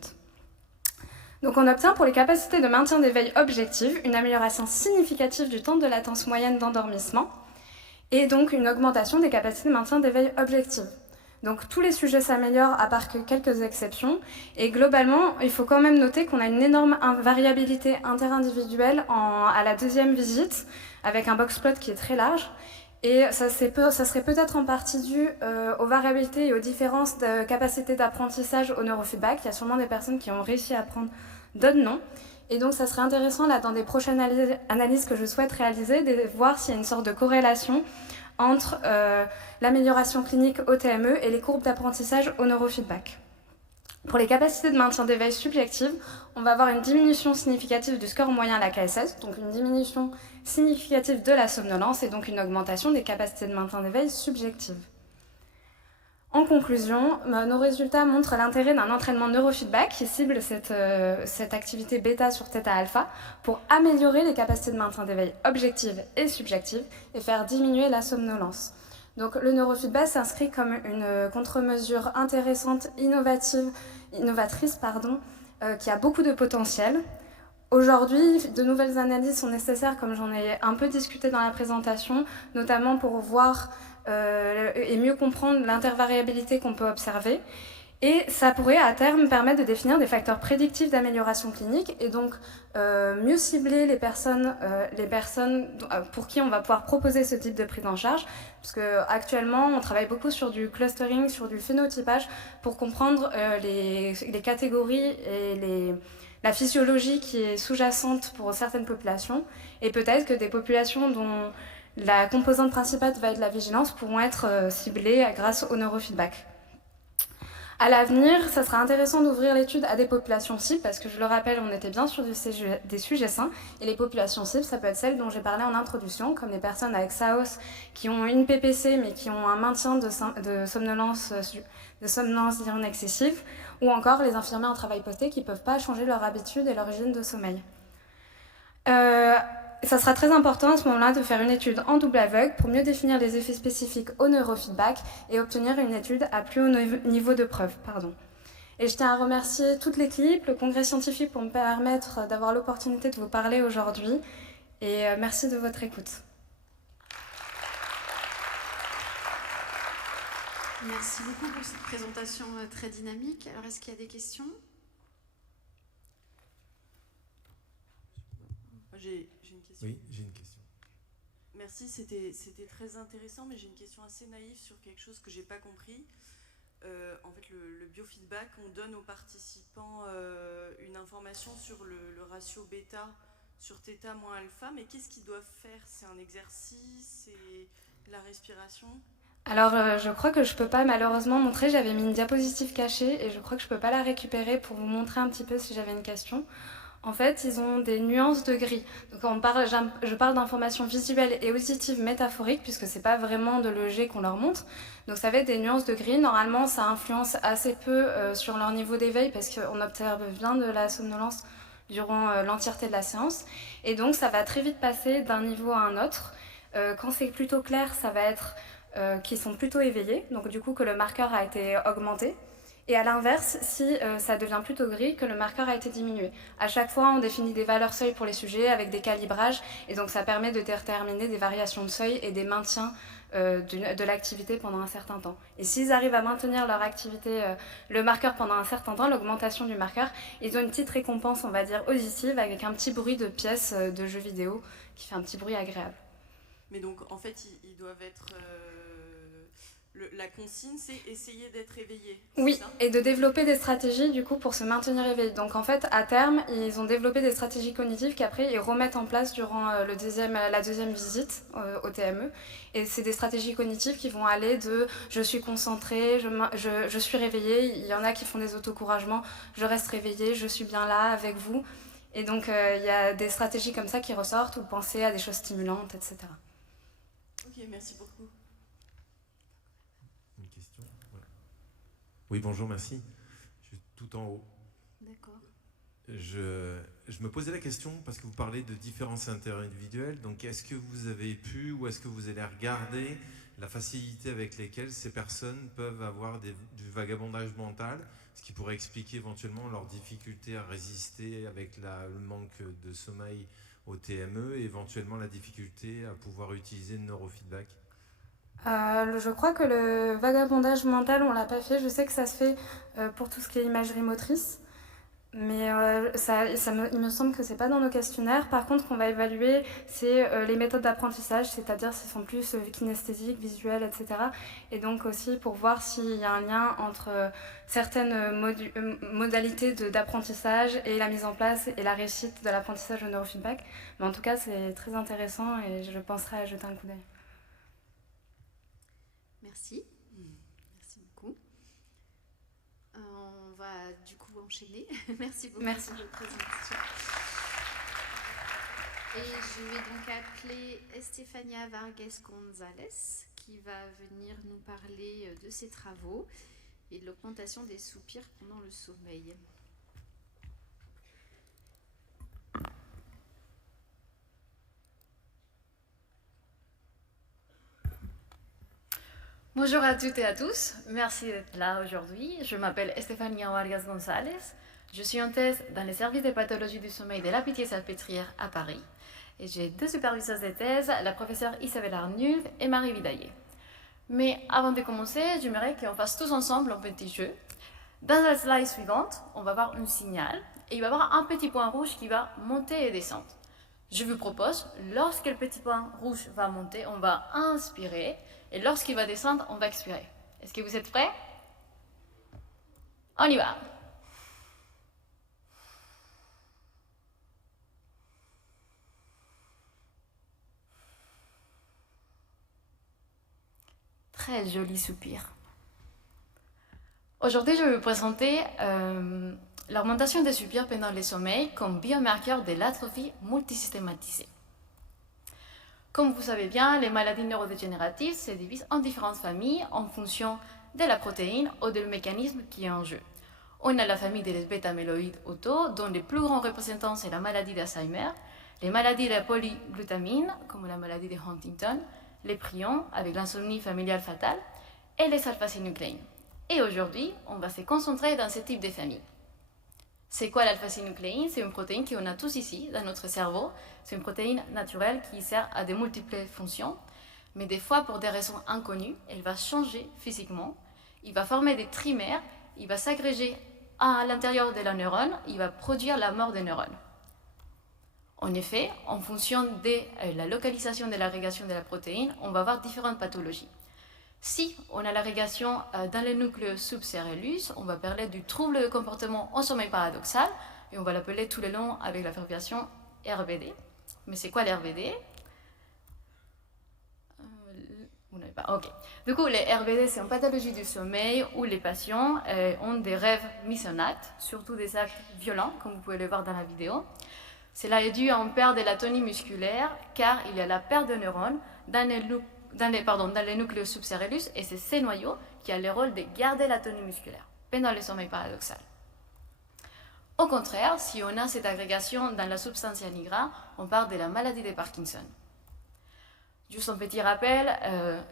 Donc on obtient pour les capacités de maintien d'éveil objective une amélioration significative du temps de latence moyenne d'endormissement et donc une augmentation des capacités de maintien d'éveil objective. Donc tous les sujets s'améliorent à part que quelques exceptions et globalement il faut quand même noter qu'on a une énorme variabilité interindividuelle à la deuxième visite avec un box plot qui est très large et ça serait peut-être en partie dû aux variabilités et aux différences de capacité d'apprentissage au neurofeedback. Il y a sûrement des personnes qui ont réussi à apprendre, d'autres non. Et donc ça serait intéressant là dans des prochaines analyses que je souhaite réaliser de voir s'il y a une sorte de corrélation entre l'amélioration clinique au TME et les courbes d'apprentissage au neurofeedback. Pour les capacités de maintien d'éveil subjectives, on va avoir une diminution significative du score moyen à la KSS, donc une diminution significative de la somnolence et donc une augmentation des capacités de maintien d'éveil subjectives. En conclusion, nos résultats montrent l'intérêt d'un entraînement neurofeedback qui cible cette activité bêta sur θ-alpha pour améliorer les capacités de maintien d'éveil objectives et subjectives et faire diminuer la somnolence. Donc le neurofeedback s'inscrit comme une contre-mesure intéressante, innovatrice, qui a beaucoup de potentiel. Aujourd'hui, de nouvelles analyses sont nécessaires, comme j'en ai un peu discuté dans la présentation, notamment pour voir et mieux comprendre l'intervariabilité qu'on peut observer. Et ça pourrait à terme permettre de définir des facteurs prédictifs d'amélioration clinique et donc mieux cibler les personnes pour qui on va pouvoir proposer ce type de prise en charge. Parce qu'actuellement, on travaille beaucoup sur du clustering, sur du phénotypage pour comprendre les catégories et la physiologie qui est sous-jacente pour certaines populations. Et peut-être que des populations dont la composante principale va être la vigilance pourront être ciblées grâce au neurofeedback. À l'avenir, ça sera intéressant d'ouvrir l'étude à des populations cibles, parce que je le rappelle, on était bien sur des sujets sains, et les populations cibles, ça peut être celles dont j'ai parlé en introduction, comme les personnes avec SAOS qui ont une PPC, mais qui ont un maintien de somnolence diurne excessive, ou encore les infirmiers en travail posté qui ne peuvent pas changer leur habitude et leur hygiène de sommeil. Ça sera très important à ce moment-là de faire une étude en double aveugle pour mieux définir les effets spécifiques au neurofeedback et obtenir une étude à plus haut niveau de preuve. Et je tiens à remercier toute l'équipe, le congrès scientifique pour me permettre d'avoir l'opportunité de vous parler aujourd'hui. Et merci de votre écoute. Merci beaucoup pour cette présentation très dynamique. Alors, est-ce qu'il y a des questions ? J'ai une question. Oui, j'ai une question. Merci, c'était très intéressant, mais j'ai une question assez naïve sur quelque chose que j'ai pas compris. En fait, le biofeedback, on donne aux participants une information sur le ratio bêta sur θ moins alpha, mais qu'est-ce qu'ils doivent faire ? C'est un exercice, c'est la respiration ? Alors, je crois que je peux pas malheureusement montrer, j'avais mis une diapositive cachée et je crois que je peux pas la récupérer pour vous montrer un petit peu si j'avais une question. En fait, ils ont des nuances de gris. Donc je parle d'informations visuelles et auditives métaphoriques, puisque c'est pas vraiment de l'EG qu'on leur montre. Donc ça va être des nuances de gris. Normalement, ça influence assez peu sur leur niveau d'éveil, parce qu'on observe bien de la somnolence durant l'entièreté de la séance. Et donc, ça va très vite passer d'un niveau à un autre. Quand c'est plutôt clair, ça va être qu'ils sont plutôt éveillés, donc du coup que le marqueur a été augmenté. Et à l'inverse, si ça devient plutôt gris, que le marqueur a été diminué. À chaque fois, on définit des valeurs seuil pour les sujets avec des calibrages, et donc ça permet de déterminer des variations de seuil et des maintiens de l'activité pendant un certain temps. Et s'ils arrivent à maintenir leur activité, le marqueur pendant un certain temps, l'augmentation du marqueur, ils ont une petite récompense, on va dire, auditive, avec un petit bruit de pièces de jeux vidéo qui fait un petit bruit agréable. Mais donc, en fait, ils doivent être... la consigne, c'est essayer d'être éveillé. Oui, ça et de développer des stratégies, du coup, pour se maintenir éveillé. Donc, en fait, à terme, ils ont développé des stratégies cognitives qu'après, ils remettent en place durant la deuxième visite au TME. Et c'est des stratégies cognitives qui vont aller de « je suis concentré, je suis réveillé ». Il y en a qui font des autocouragements « je reste réveillé, je suis bien là avec vous ». Et donc, il y a des stratégies comme ça qui ressortent, ou penser à des choses stimulantes, etc. Ok, merci beaucoup. Une question? Ouais. Oui, bonjour, merci. Je suis tout en haut. D'accord. Je me posais la question parce que vous parlez de différences interindividuelles. Donc, est-ce que vous avez pu ou est-ce que vous allez regarder la facilité avec laquelle ces personnes peuvent avoir du vagabondage mental, ce qui pourrait expliquer éventuellement leur difficulté à résister avec le manque de sommeil au TME et éventuellement la difficulté à pouvoir utiliser le neurofeedback? Je crois que le vagabondage mental, on l'a pas fait. Je sais que ça se fait pour tout ce qui est imagerie motrice. Mais il me semble que c'est pas dans nos questionnaires. Par contre, ce qu'on va évaluer, c'est les méthodes d'apprentissage, c'est-à-dire s'ils sont plus kinesthésiques, visuels, etc. Et donc aussi pour voir s'il y a un lien entre certaines modalités d'apprentissage et la mise en place et la réussite de l'apprentissage au neurofeedback. Mais en tout cas, c'est très intéressant et je penserai à jeter un coup d'œil. Merci. Merci beaucoup. On va du coup enchaîner. Merci beaucoup Merci. pour votre présentation. Et je vais donc appeler Estefania Vargas González qui va venir nous parler de ses travaux et de l'augmentation des soupirs pendant le sommeil. Bonjour à toutes et à tous, merci d'être là aujourd'hui. Je m'appelle Estefania Vargas González, je suis en thèse dans les services de pathologie du sommeil de la Pitié-Salpêtrière à Paris. Et j'ai deux superviseuses de thèse, la professeure Isabelle Arnulf et Marie Vidaillé. Mais avant de commencer, j'aimerais qu'on fasse tous ensemble un petit jeu. Dans la slide suivante, on va voir un signal et il va y avoir un petit point rouge qui va monter et descendre. Je vous propose, lorsque le petit point rouge va monter, on va inspirer. Et lorsqu'il va descendre, on va expirer. Est-ce que vous êtes prêts? On y va. Très joli soupir. Aujourd'hui, je vais vous présenter l'augmentation des soupirs pendant le sommeil comme biomarqueur de l'atrophie multisystématisée. Comme vous savez bien, les maladies neurodégénératives se divisent en différentes familles en fonction de la protéine ou du mécanisme qui est en jeu. On a la famille des bêta-amyloïdes auto, dont les plus grands représentants c'est la maladie d'Alzheimer, les maladies de la polyglutamine, comme la maladie de Huntington, les prions avec l'insomnie familiale fatale, et les alpha-synucléines. Et aujourd'hui, on va se concentrer dans ce type de famille. C'est quoi l'alpha-synucléine? C'est une protéine qu'on a tous ici, dans notre cerveau. C'est une protéine naturelle qui sert à de multiples fonctions. Mais des fois, pour des raisons inconnues, elle va changer physiquement. Il va former des trimères, il va s'agréger à l'intérieur de la neurone, il va produire la mort des neurones. En effet, en fonction de la localisation de l'agrégation de la protéine, on va avoir différentes pathologies. Si on a l'agrégation dans le nucléus subcellulus, on va parler du trouble de comportement en sommeil paradoxal et on va l'appeler tout le long avec l'abréviation RBD. Mais c'est quoi l'RBD? Vous n'avez pas. Ok. Du coup, les RBD, c'est une pathologie du sommeil où les patients ont des rêves mis en acte, surtout des actes violents, comme vous pouvez le voir dans la vidéo. Cela est dû à une perte de la tonie musculaire, car il y a la perte de neurones dans les nucléus subcellulus, et c'est ces noyaux qui ont le rôle de garder la tonie musculaire pendant le sommeil paradoxal. Au contraire, si on a cette agrégation dans la substantia nigra, on parle de la maladie de Parkinson. Juste un petit rappel,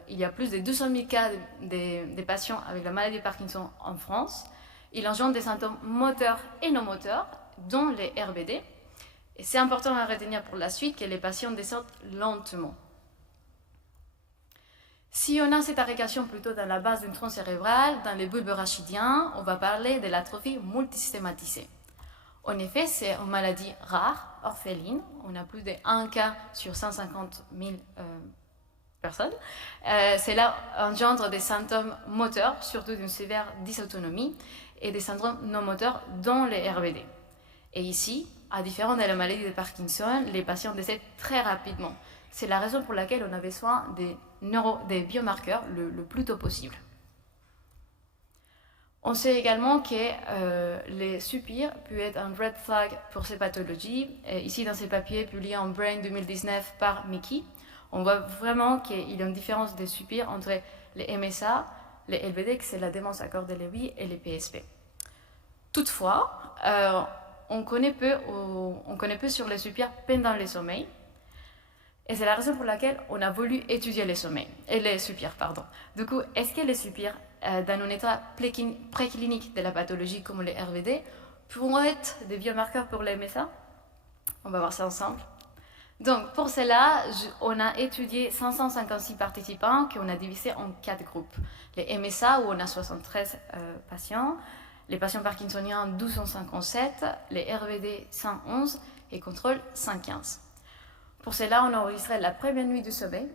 il y a plus de 200 000 cas de patients avec la maladie de Parkinson en France. Il engendre des symptômes moteurs et non moteurs, dont les RBD. Et c'est important à retenir pour la suite que les patients descendent lentement. Si on a cette agrégation plutôt dans la base d'une tronc cérébral, dans les bulbes rachidiens, on va parler de l'atrophie multisystématisée. En effet, c'est une maladie rare, orpheline. On a plus de 1 cas sur 150 000 personnes. Cela engendre des symptômes moteurs, surtout d'une sévère dysautonomie, et des syndromes non moteurs, dont les RBD. Et ici, à différence de la maladie de Parkinson, les patients décèdent très rapidement. C'est la raison pour laquelle on a besoin des biomarqueurs le plus tôt possible. On sait également que les soupirs peuvent être un red flag pour ces pathologies. Et ici, dans ces papiers publiés en Brain 2019 par Mickey, on voit vraiment qu'il y a une différence des soupirs entre les MSA, les LBD, c'est la démence à corps de Lewy, et les PSP. Toutefois, on connaît peu sur les soupirs pendant le sommeil. Et c'est la raison pour laquelle on a voulu étudier les soupirs. Du coup, est-ce que les soupirs, dans un état préclinique de la pathologie comme les RVD, pourront être des biomarqueurs pour les MSA? On va voir ça ensemble. Donc, pour cela, on a étudié 556 participants qu'on a divisés en 4 groupes. Les MSA, où on a 73 patients, les patients parkinsoniens, 1257, les RVD, 111 et contrôle, 115. Pour cela, on a enregistré la première nuit du sommeil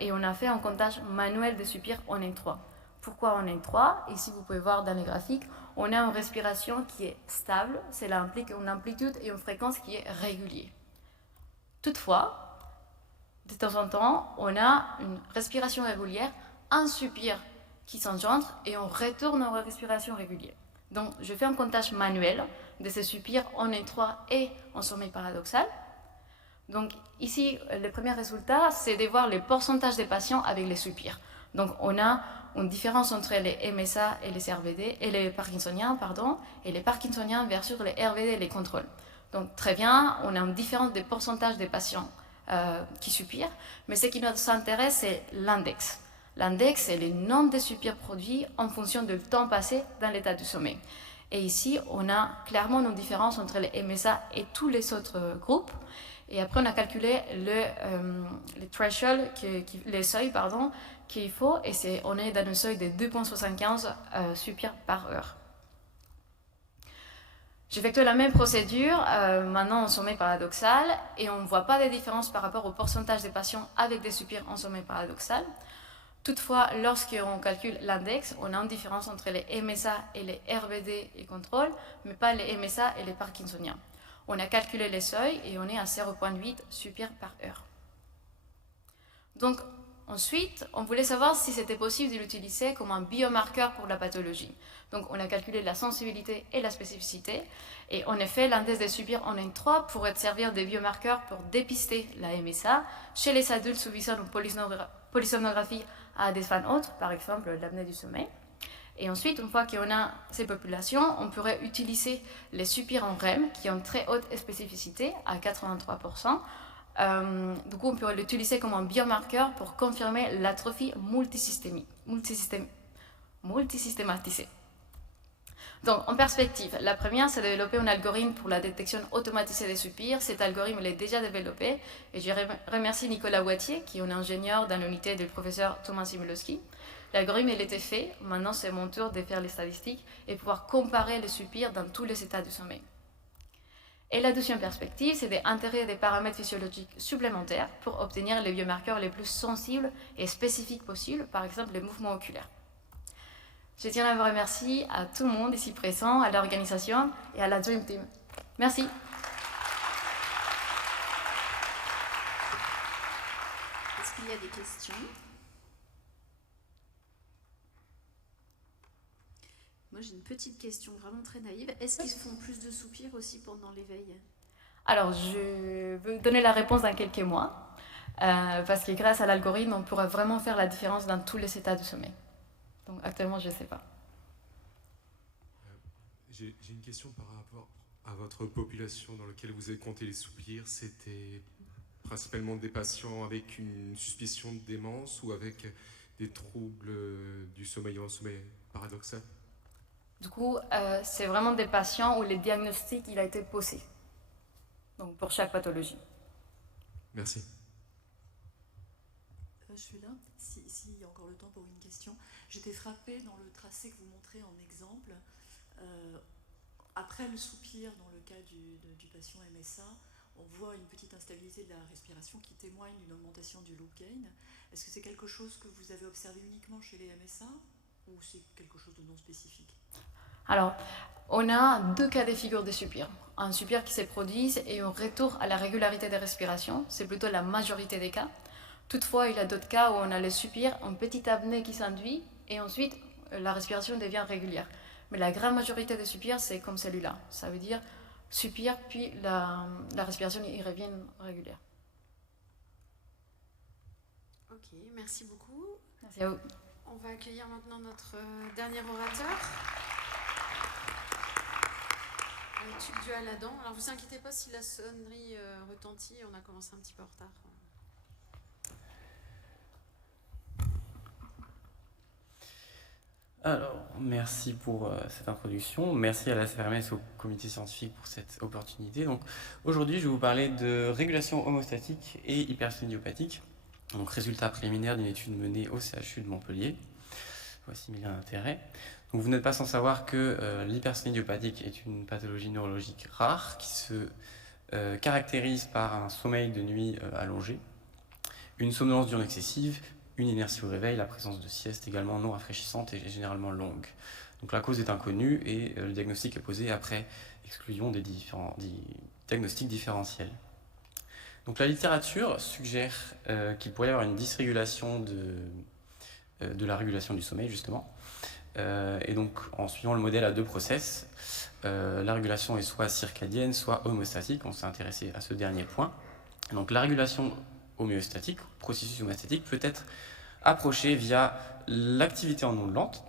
et on a fait un comptage manuel des soupirs en N3. Pourquoi en N3? Ici, vous pouvez voir dans les graphiques, on a une respiration qui est stable, cela implique une amplitude et une fréquence qui est régulière. Toutefois, de temps en temps, on a une respiration régulière, un soupir qui s'engendre et on retourne en respiration régulière. Donc, je fais un comptage manuel de ces soupirs en N3 et en sommeil paradoxal. Donc, ici, le premier résultat, c'est de voir les pourcentages des patients avec les soupirs. Donc, on a une différence entre les MSA et les RVD, et les Parkinsoniens, et les Parkinsoniens versus les RVD et les contrôles. Donc, très bien, on a une différence des pourcentages des patients qui soupirent, mais ce qui nous intéresse, c'est l'index. L'index, c'est le nombre de soupirs produits en fonction du temps passé dans l'état du sommeil. Et ici, on a clairement une différence entre les MSA et tous les autres groupes. Et après, on a calculé les thresholds, les seuils qu'il faut, et on est dans un seuil de 2,75 soupirs par heure. J'effectue la même procédure, maintenant en sommeil paradoxal, et on ne voit pas de différence par rapport au pourcentage des patients avec des soupirs en sommeil paradoxal. Toutefois, lorsqu'on calcule l'index, on a une différence entre les MSA et les RBD et contrôle, mais pas les MSA et les Parkinsoniens. On a calculé les seuils et on est à 0,8 soupirs par heure. Donc, ensuite, on voulait savoir si c'était possible de l'utiliser comme un biomarqueur pour la pathologie. Donc, on a calculé la sensibilité et la spécificité. Et en effet, l'index des soupirs en N3 pourrait servir de biomarqueur pour dépister la MSA chez les adultes subissant une polysomnographie à des fins autres, par exemple l'apnée du sommeil. Et ensuite, une fois qu'on a ces populations, on pourrait utiliser les soupirs en REM qui ont une très haute spécificité à 83%. Du coup, on pourrait l'utiliser comme un biomarqueur pour confirmer l'atrophie multisystématisée. Donc, en perspective, la première, c'est de développer un algorithme pour la détection automatisée des soupirs. Cet algorithme est déjà développé et je remercie Nicolas Wattier, qui est un ingénieur dans l'unité du professeur Thomas Simulowski. L'algorithme, il était fait. Maintenant, c'est mon tour de faire les statistiques et pouvoir comparer les soupirs dans tous les états du sommeil. Et la deuxième perspective, c'est d'intégrer des paramètres physiologiques supplémentaires pour obtenir les biomarqueurs les plus sensibles et spécifiques possibles, par exemple les mouvements oculaires. Je tiens à vous remercier à tout le monde ici présent, à l'organisation et à la Dream Team. Merci. Est-ce qu'il y a des questions? Moi, j'ai une petite question vraiment très naïve. Est-ce qu'ils font plus de soupirs aussi pendant l'éveil? Alors, je vais donner la réponse dans quelques mois, parce que grâce à l'algorithme, on pourra vraiment faire la différence dans tous les états du sommeil. Donc, actuellement, je ne sais pas. J'ai une question par rapport à votre population dans laquelle vous avez compté les soupirs. C'était principalement des patients avec une suspicion de démence ou avec des troubles du sommeil ou un sommeil paradoxal? Du coup, c'est vraiment des patients où le diagnostic il a été posé. Donc pour chaque pathologie. Merci. Je suis là. Si il y a encore le temps pour une question. J'étais frappée dans le tracé que vous montrez en exemple. Après le soupir, dans le cas du patient MSA, on voit une petite instabilité de la respiration qui témoigne d'une augmentation du loop gain. Est-ce que c'est quelque chose que vous avez observé uniquement chez les MSA ou c'est quelque chose de non spécifique? Alors, on a deux cas de figure de soupir. Un soupir qui se produit et un retour à la régularité des respirations. C'est plutôt la majorité des cas. Toutefois, il y a d'autres cas où on a le soupir, une petite apnée qui s'induit et ensuite la respiration devient régulière. Mais la grande majorité des soupirs, c'est comme celui-là. Ça veut dire soupir, puis la respiration y revient régulière. Ok, merci beaucoup. Merci à vous. On va accueillir maintenant notre dernier orateur. Le tube du Aladdin. Alors vous inquiétez pas si la sonnerie retentit, on a commencé un petit peu en retard. Alors, merci pour cette introduction. Merci à la CRMS et au comité scientifique pour cette opportunité. Donc, aujourd'hui, je vais vous parler de régulation homostatique et hypertonie idiopathique. Donc, résultat préliminaire d'une étude menée au CHU de Montpellier. Voici mes liens d'intérêt. Donc, vous n'êtes pas sans savoir que l'hypertonie idiopathique est une pathologie neurologique rare qui se caractérise par un sommeil de nuit allongé, une somnolence diurne excessive, une inertie au réveil, la présence de sieste également non rafraîchissante et généralement longue. Donc la cause est inconnue et le diagnostic est posé après exclusion des diagnostics différentiels. Donc la littérature suggère qu'il pourrait y avoir une dysrégulation de la régulation du sommeil justement. Et donc en suivant le modèle à deux process, la régulation est soit circadienne, soit homéostatique. On s'est intéressé à ce dernier point. Donc la régulation homéostatique, processus homéostatique, peut être approché via l'activité en ondes lentes,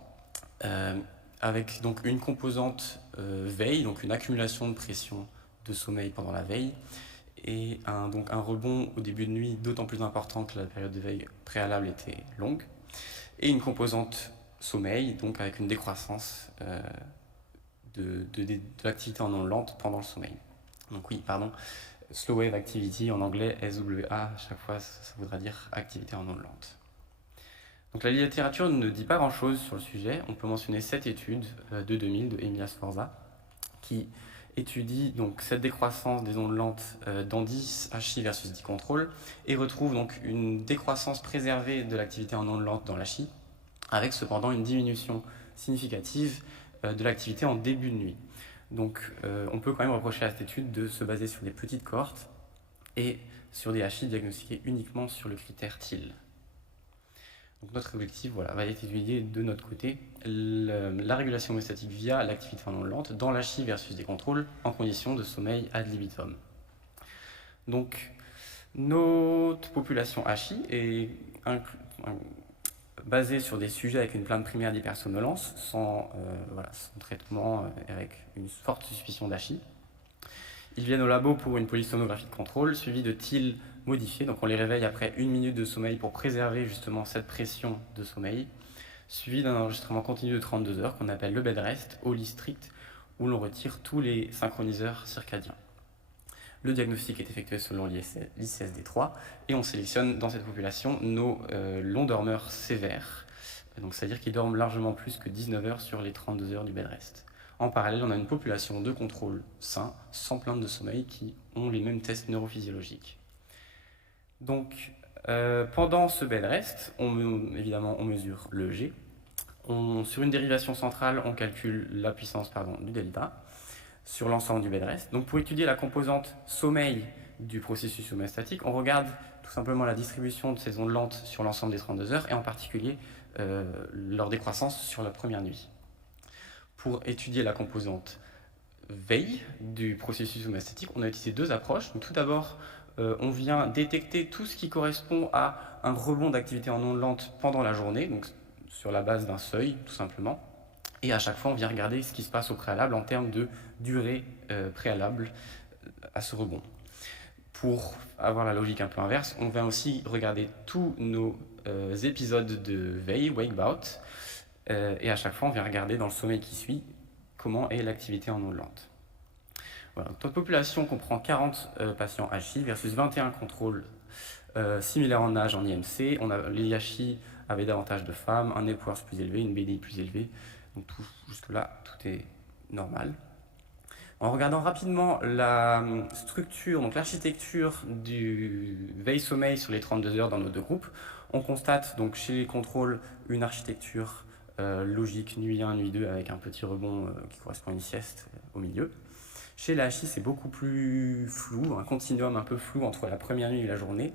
avec donc une composante veille, donc une accumulation de pression de sommeil pendant la veille, et donc un rebond au début de nuit d'autant plus important que la période de veille préalable était longue, et une composante sommeil, donc avec une décroissance de l'activité en ondes lentes pendant le sommeil. Donc oui, pardon, Slow Wave Activity, en anglais SWA, à chaque fois ça voudra dire activité en ondes lentes. Donc la littérature ne dit pas grand-chose sur le sujet. On peut mentionner 7 études de 2000 de Emilia Sforza qui étudie donc cette décroissance des ondes lentes dans 10 HI versus 10 contrôles et retrouve donc une décroissance préservée de l'activité en ondes lentes dans l'HI avec cependant une diminution significative de l'activité en début de nuit. Donc on peut quand même reprocher à cette étude de se baser sur des petites cohortes et sur des HI diagnostiqués uniquement sur le critère TIL. Donc notre objectif va être étudier de notre côté la régulation homéostatique via l'activité en ondes lentes dans l'HI versus des contrôles en conditions de sommeil ad libitum. Donc notre population HI est basée sur des sujets avec une plainte primaire d'hypersomnolence sans traitement avec une forte suspicion d'HI. Ils viennent au labo pour une polysomnographie de contrôle suivie de TIL modifiés. Donc on les réveille après 1 minute de sommeil pour préserver justement cette pression de sommeil, suivi d'un enregistrement continu de 32 heures qu'on appelle le bed rest au lit strict où l'on retire tous les synchroniseurs circadiens. Le diagnostic est effectué selon l'ICSD-3 et on sélectionne dans cette population nos longs dormeurs sévères, donc c'est-à-dire qu'ils dorment largement plus que 19 heures sur les 32 heures du bed rest. En parallèle, on a une population de contrôle sain, sans plainte de sommeil, qui ont les mêmes tests neurophysiologiques. Donc, pendant ce bed rest, évidemment, on mesure le G. Sur une dérivation centrale, on calcule la puissance du delta sur l'ensemble du bed rest. Donc, pour étudier la composante sommeil du processus homéostatique, on regarde tout simplement la distribution de ces ondes lentes sur l'ensemble des 32 heures et en particulier leur décroissance sur la première nuit. Pour étudier la composante veille du processus homéostatique, on a utilisé 2 approches. Donc, tout d'abord, on vient détecter tout ce qui correspond à un rebond d'activité en ondes lentes pendant la journée, donc sur la base d'un seuil, tout simplement. Et à chaque fois, on vient regarder ce qui se passe au préalable en termes de durée préalable à ce rebond. Pour avoir la logique un peu inverse, on vient aussi regarder tous nos épisodes de veille, wake-bout, et à chaque fois, on vient regarder dans le sommeil qui suit comment est l'activité en ondes lentes. Voilà. Notre population comprend 40 patients HI versus 21 contrôles similaires en âge en IMC. Les HI avaient davantage de femmes, un Epworth plus élevé, une BDI plus élevée. Donc jusque-là, tout est normal. En regardant rapidement la structure, donc l'architecture du veille-sommeil sur les 32 heures dans nos deux groupes, on constate donc chez les contrôles une architecture logique nuit 1, nuit 2 avec un petit rebond qui correspond à une sieste au milieu. Chez la HI, c'est beaucoup plus flou, un continuum un peu flou entre la première nuit et la journée,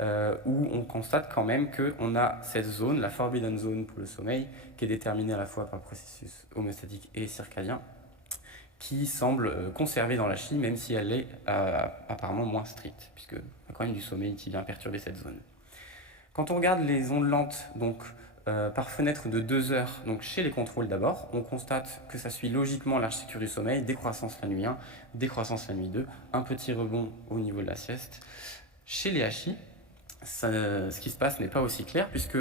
où on constate quand même qu'on a cette zone, la forbidden zone pour le sommeil, qui est déterminée à la fois par le processus homéostatique et circadien, qui semble conservée dans la HI, même si elle est apparemment moins stricte, puisqu'il y a quand même du sommeil qui vient perturber cette zone. Quand on regarde les ondes lentes, donc par fenêtre de 2 heures, donc chez les contrôles d'abord, on constate que ça suit logiquement l'architecture du sommeil, décroissance la nuit 1, décroissance la nuit 2, un petit rebond au niveau de la sieste. Chez les HI, ce qui se passe n'est pas aussi clair, puisque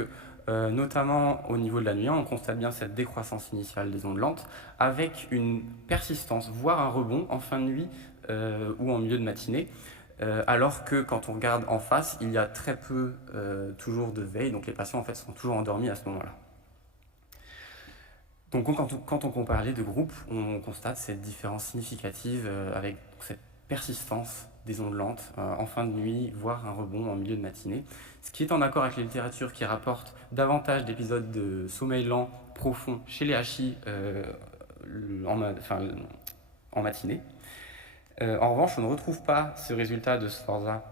notamment au niveau de la nuit 1, on constate bien cette décroissance initiale des ondes lentes, avec une persistance, voire un rebond en fin de nuit ou en milieu de matinée, alors que quand on regarde en face, il y a très peu toujours de veille, donc les patients en fait sont toujours endormis à ce moment-là. Donc quand on compare les deux groupes, on constate cette différence significative avec cette persistance des ondes lentes en fin de nuit, voire un rebond en milieu de matinée, ce qui est en accord avec la littérature qui rapporte davantage d'épisodes de sommeil lent profond chez les HI en matinée. En revanche, on ne retrouve pas ce résultat de Sforza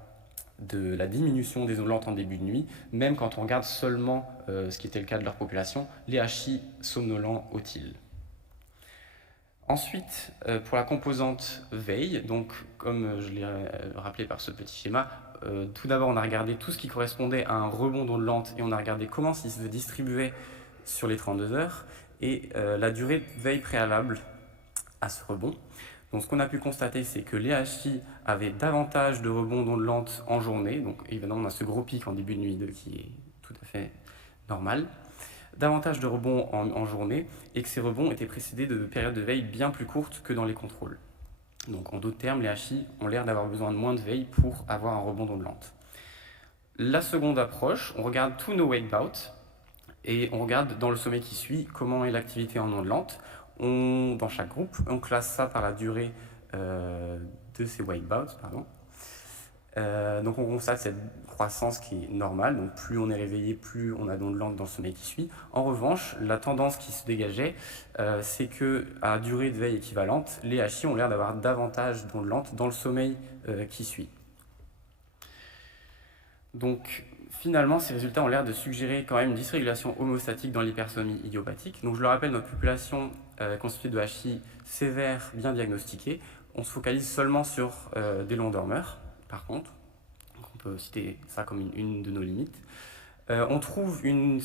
de la diminution des ondes lentes en début de nuit, même quand on regarde seulement ce qui était le cas de leur population, les HI somnolents otiles. Ensuite, pour la composante veille, donc comme je l'ai rappelé par ce petit schéma, tout d'abord on a regardé tout ce qui correspondait à un rebond d'ondes lentes et on a regardé comment il se distribuait sur les 32 heures et la durée de veille préalable à ce rebond. Donc ce qu'on a pu constater, c'est que les HI avaient davantage de rebonds d'ondes lentes en journée, donc évidemment on a ce gros pic en début de nuit 2 qui est tout à fait normal, davantage de rebonds en journée, et que ces rebonds étaient précédés de périodes de veille bien plus courtes que dans les contrôles. Donc en d'autres termes, les HI ont l'air d'avoir besoin de moins de veille pour avoir un rebond d'ondes lentes. La seconde approche, on regarde tous nos wake-bouts, et on regarde dans le sommeil qui suit comment est l'activité en ondes lentes. Dans chaque groupe, on classe ça par la durée de ces wake-bouts. Donc on constate cette croissance qui est normale, donc plus on est réveillé, plus on a d'ondes lentes dans le sommeil qui suit. En revanche, la tendance qui se dégageait, c'est qu'à durée de veille équivalente, les HI ont l'air d'avoir davantage d'ondes lentes dans le sommeil qui suit. Donc finalement, ces résultats ont l'air de suggérer quand même une dysrégulation homéostatique dans l'hypersomnie idiopathique. Donc je le rappelle, notre population constituée de HI sévères, bien diagnostiqués. On se focalise seulement sur des longs dormeurs, par contre. Donc on peut citer ça comme une de nos limites. On trouve une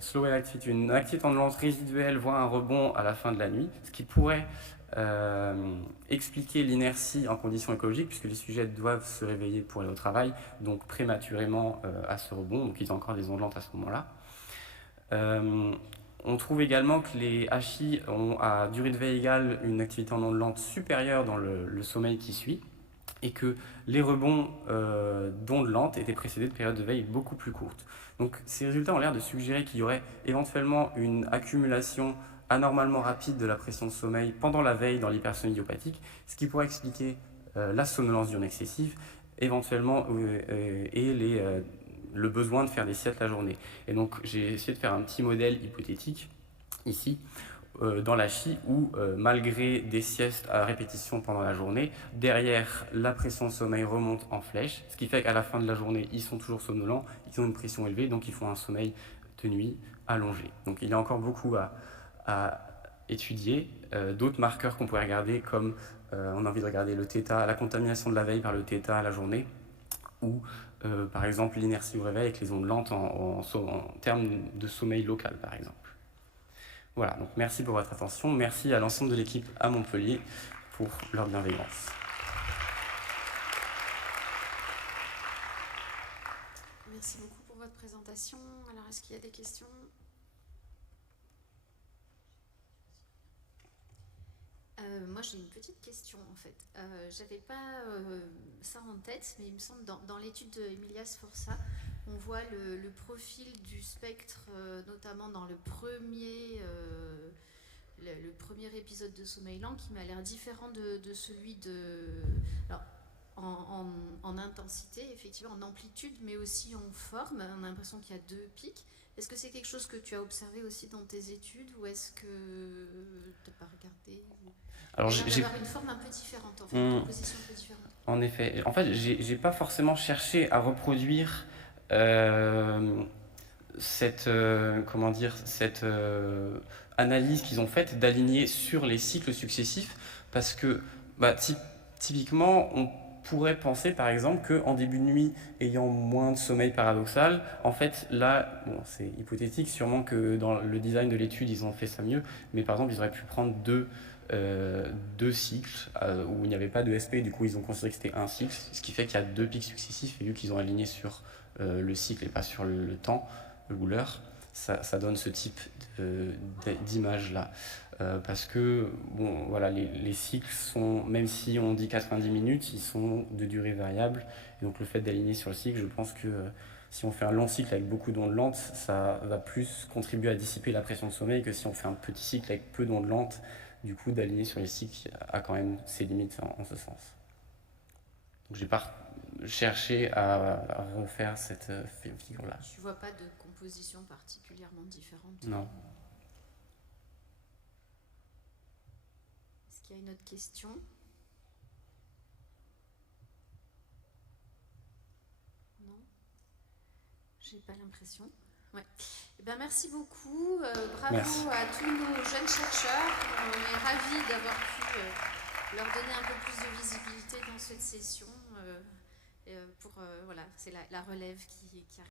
slow activity, une activité tendance résiduelle, voire un rebond à la fin de la nuit, ce qui pourrait expliquer l'inertie en conditions écologiques, puisque les sujets doivent se réveiller pour aller au travail, donc prématurément à ce rebond, donc ils ont encore des ondes lentes à ce moment-là. On trouve également que les HI ont à durée de veille égale une activité en ondes lentes supérieure dans le sommeil qui suit, et que les rebonds d'ondes lentes étaient précédés de périodes de veille beaucoup plus courtes. Donc ces résultats ont l'air de suggérer qu'il y aurait éventuellement une accumulation anormalement rapide de la pression de sommeil pendant la veille dans l'hypersomnie idiopathique, ce qui pourrait expliquer la somnolence diurne excessive, éventuellement, et le besoin de faire des siestes la journée. Et donc j'ai essayé de faire un petit modèle hypothétique, ici, dans la HI, où malgré des siestes à répétition pendant la journée, derrière, la pression de sommeil remonte en flèche, ce qui fait qu'à la fin de la journée, ils sont toujours somnolents, ils ont une pression élevée, donc ils font un sommeil de nuit allongé. Donc il y a encore beaucoup à étudier, d'autres marqueurs qu'on pourrait regarder, comme on a envie de regarder le θ, la contamination de la veille par le θ à la journée, ou par exemple l'inertie au réveil avec les ondes lentes en termes de sommeil local, par exemple. Voilà, donc merci pour votre attention. Merci à l'ensemble de l'équipe à Montpellier pour leur bienveillance. Merci beaucoup pour votre présentation. Alors, est-ce qu'il y a des questions ? Moi, j'ai une petite question, en fait. J'avais pas ça en tête, mais il me semble dans l'étude d'Emilia Sforza, on voit le profil du spectre, notamment dans le premier épisode de Sommeil lent, qui m'a l'air différent de celui de... Alors, en intensité, effectivement, en amplitude, mais aussi en forme. On a l'impression qu'il y a 2 pics. Est-ce que c'est quelque chose que tu as observé aussi dans tes études, ou est-ce que tu n'as pas regardé? Alors, j'ai une forme un peu différente, en fait, une composition un peu différente. En effet. En fait, j'ai pas forcément cherché à reproduire cette analyse qu'ils ont faite d'aligner sur les cycles successifs, parce que typiquement, on pourrait penser par exemple qu'en début de nuit, ayant moins de sommeil paradoxal, en fait là, bon, c'est hypothétique, sûrement que dans le design de l'étude ils ont fait ça mieux, mais par exemple ils auraient pu prendre deux cycles où il n'y avait pas de SP, du coup ils ont considéré que c'était un cycle, ce qui fait qu'il y a 2 pics successifs, et vu qu'ils ont aligné sur le cycle et pas sur le temps ou l'heure, ça donne ce type d'image là. Parce que bon, voilà, les cycles sont, même si on dit 90 minutes, ils sont de durée variable, et donc le fait d'aligner sur le cycle, je pense que si on fait un long cycle avec beaucoup d'ondes lentes, ça va plus contribuer à dissiper la pression de sommeil que si on fait un petit cycle avec peu d'ondes lentes. Du coup, d'aligner sur les cycles a quand même ses limites en ce sens. Donc j'ai pas cherché à refaire cette figure-là. Tu vois pas de composition particulièrement différente? Non. Est-ce qu'il y a une autre question? Non? J'ai pas l'impression. Ouais. Eh ben, merci beaucoup. Bravo à tous nos jeunes chercheurs. On est ravis d'avoir pu leur donner un peu plus de visibilité dans cette session. Voilà, c'est la relève qui arrive.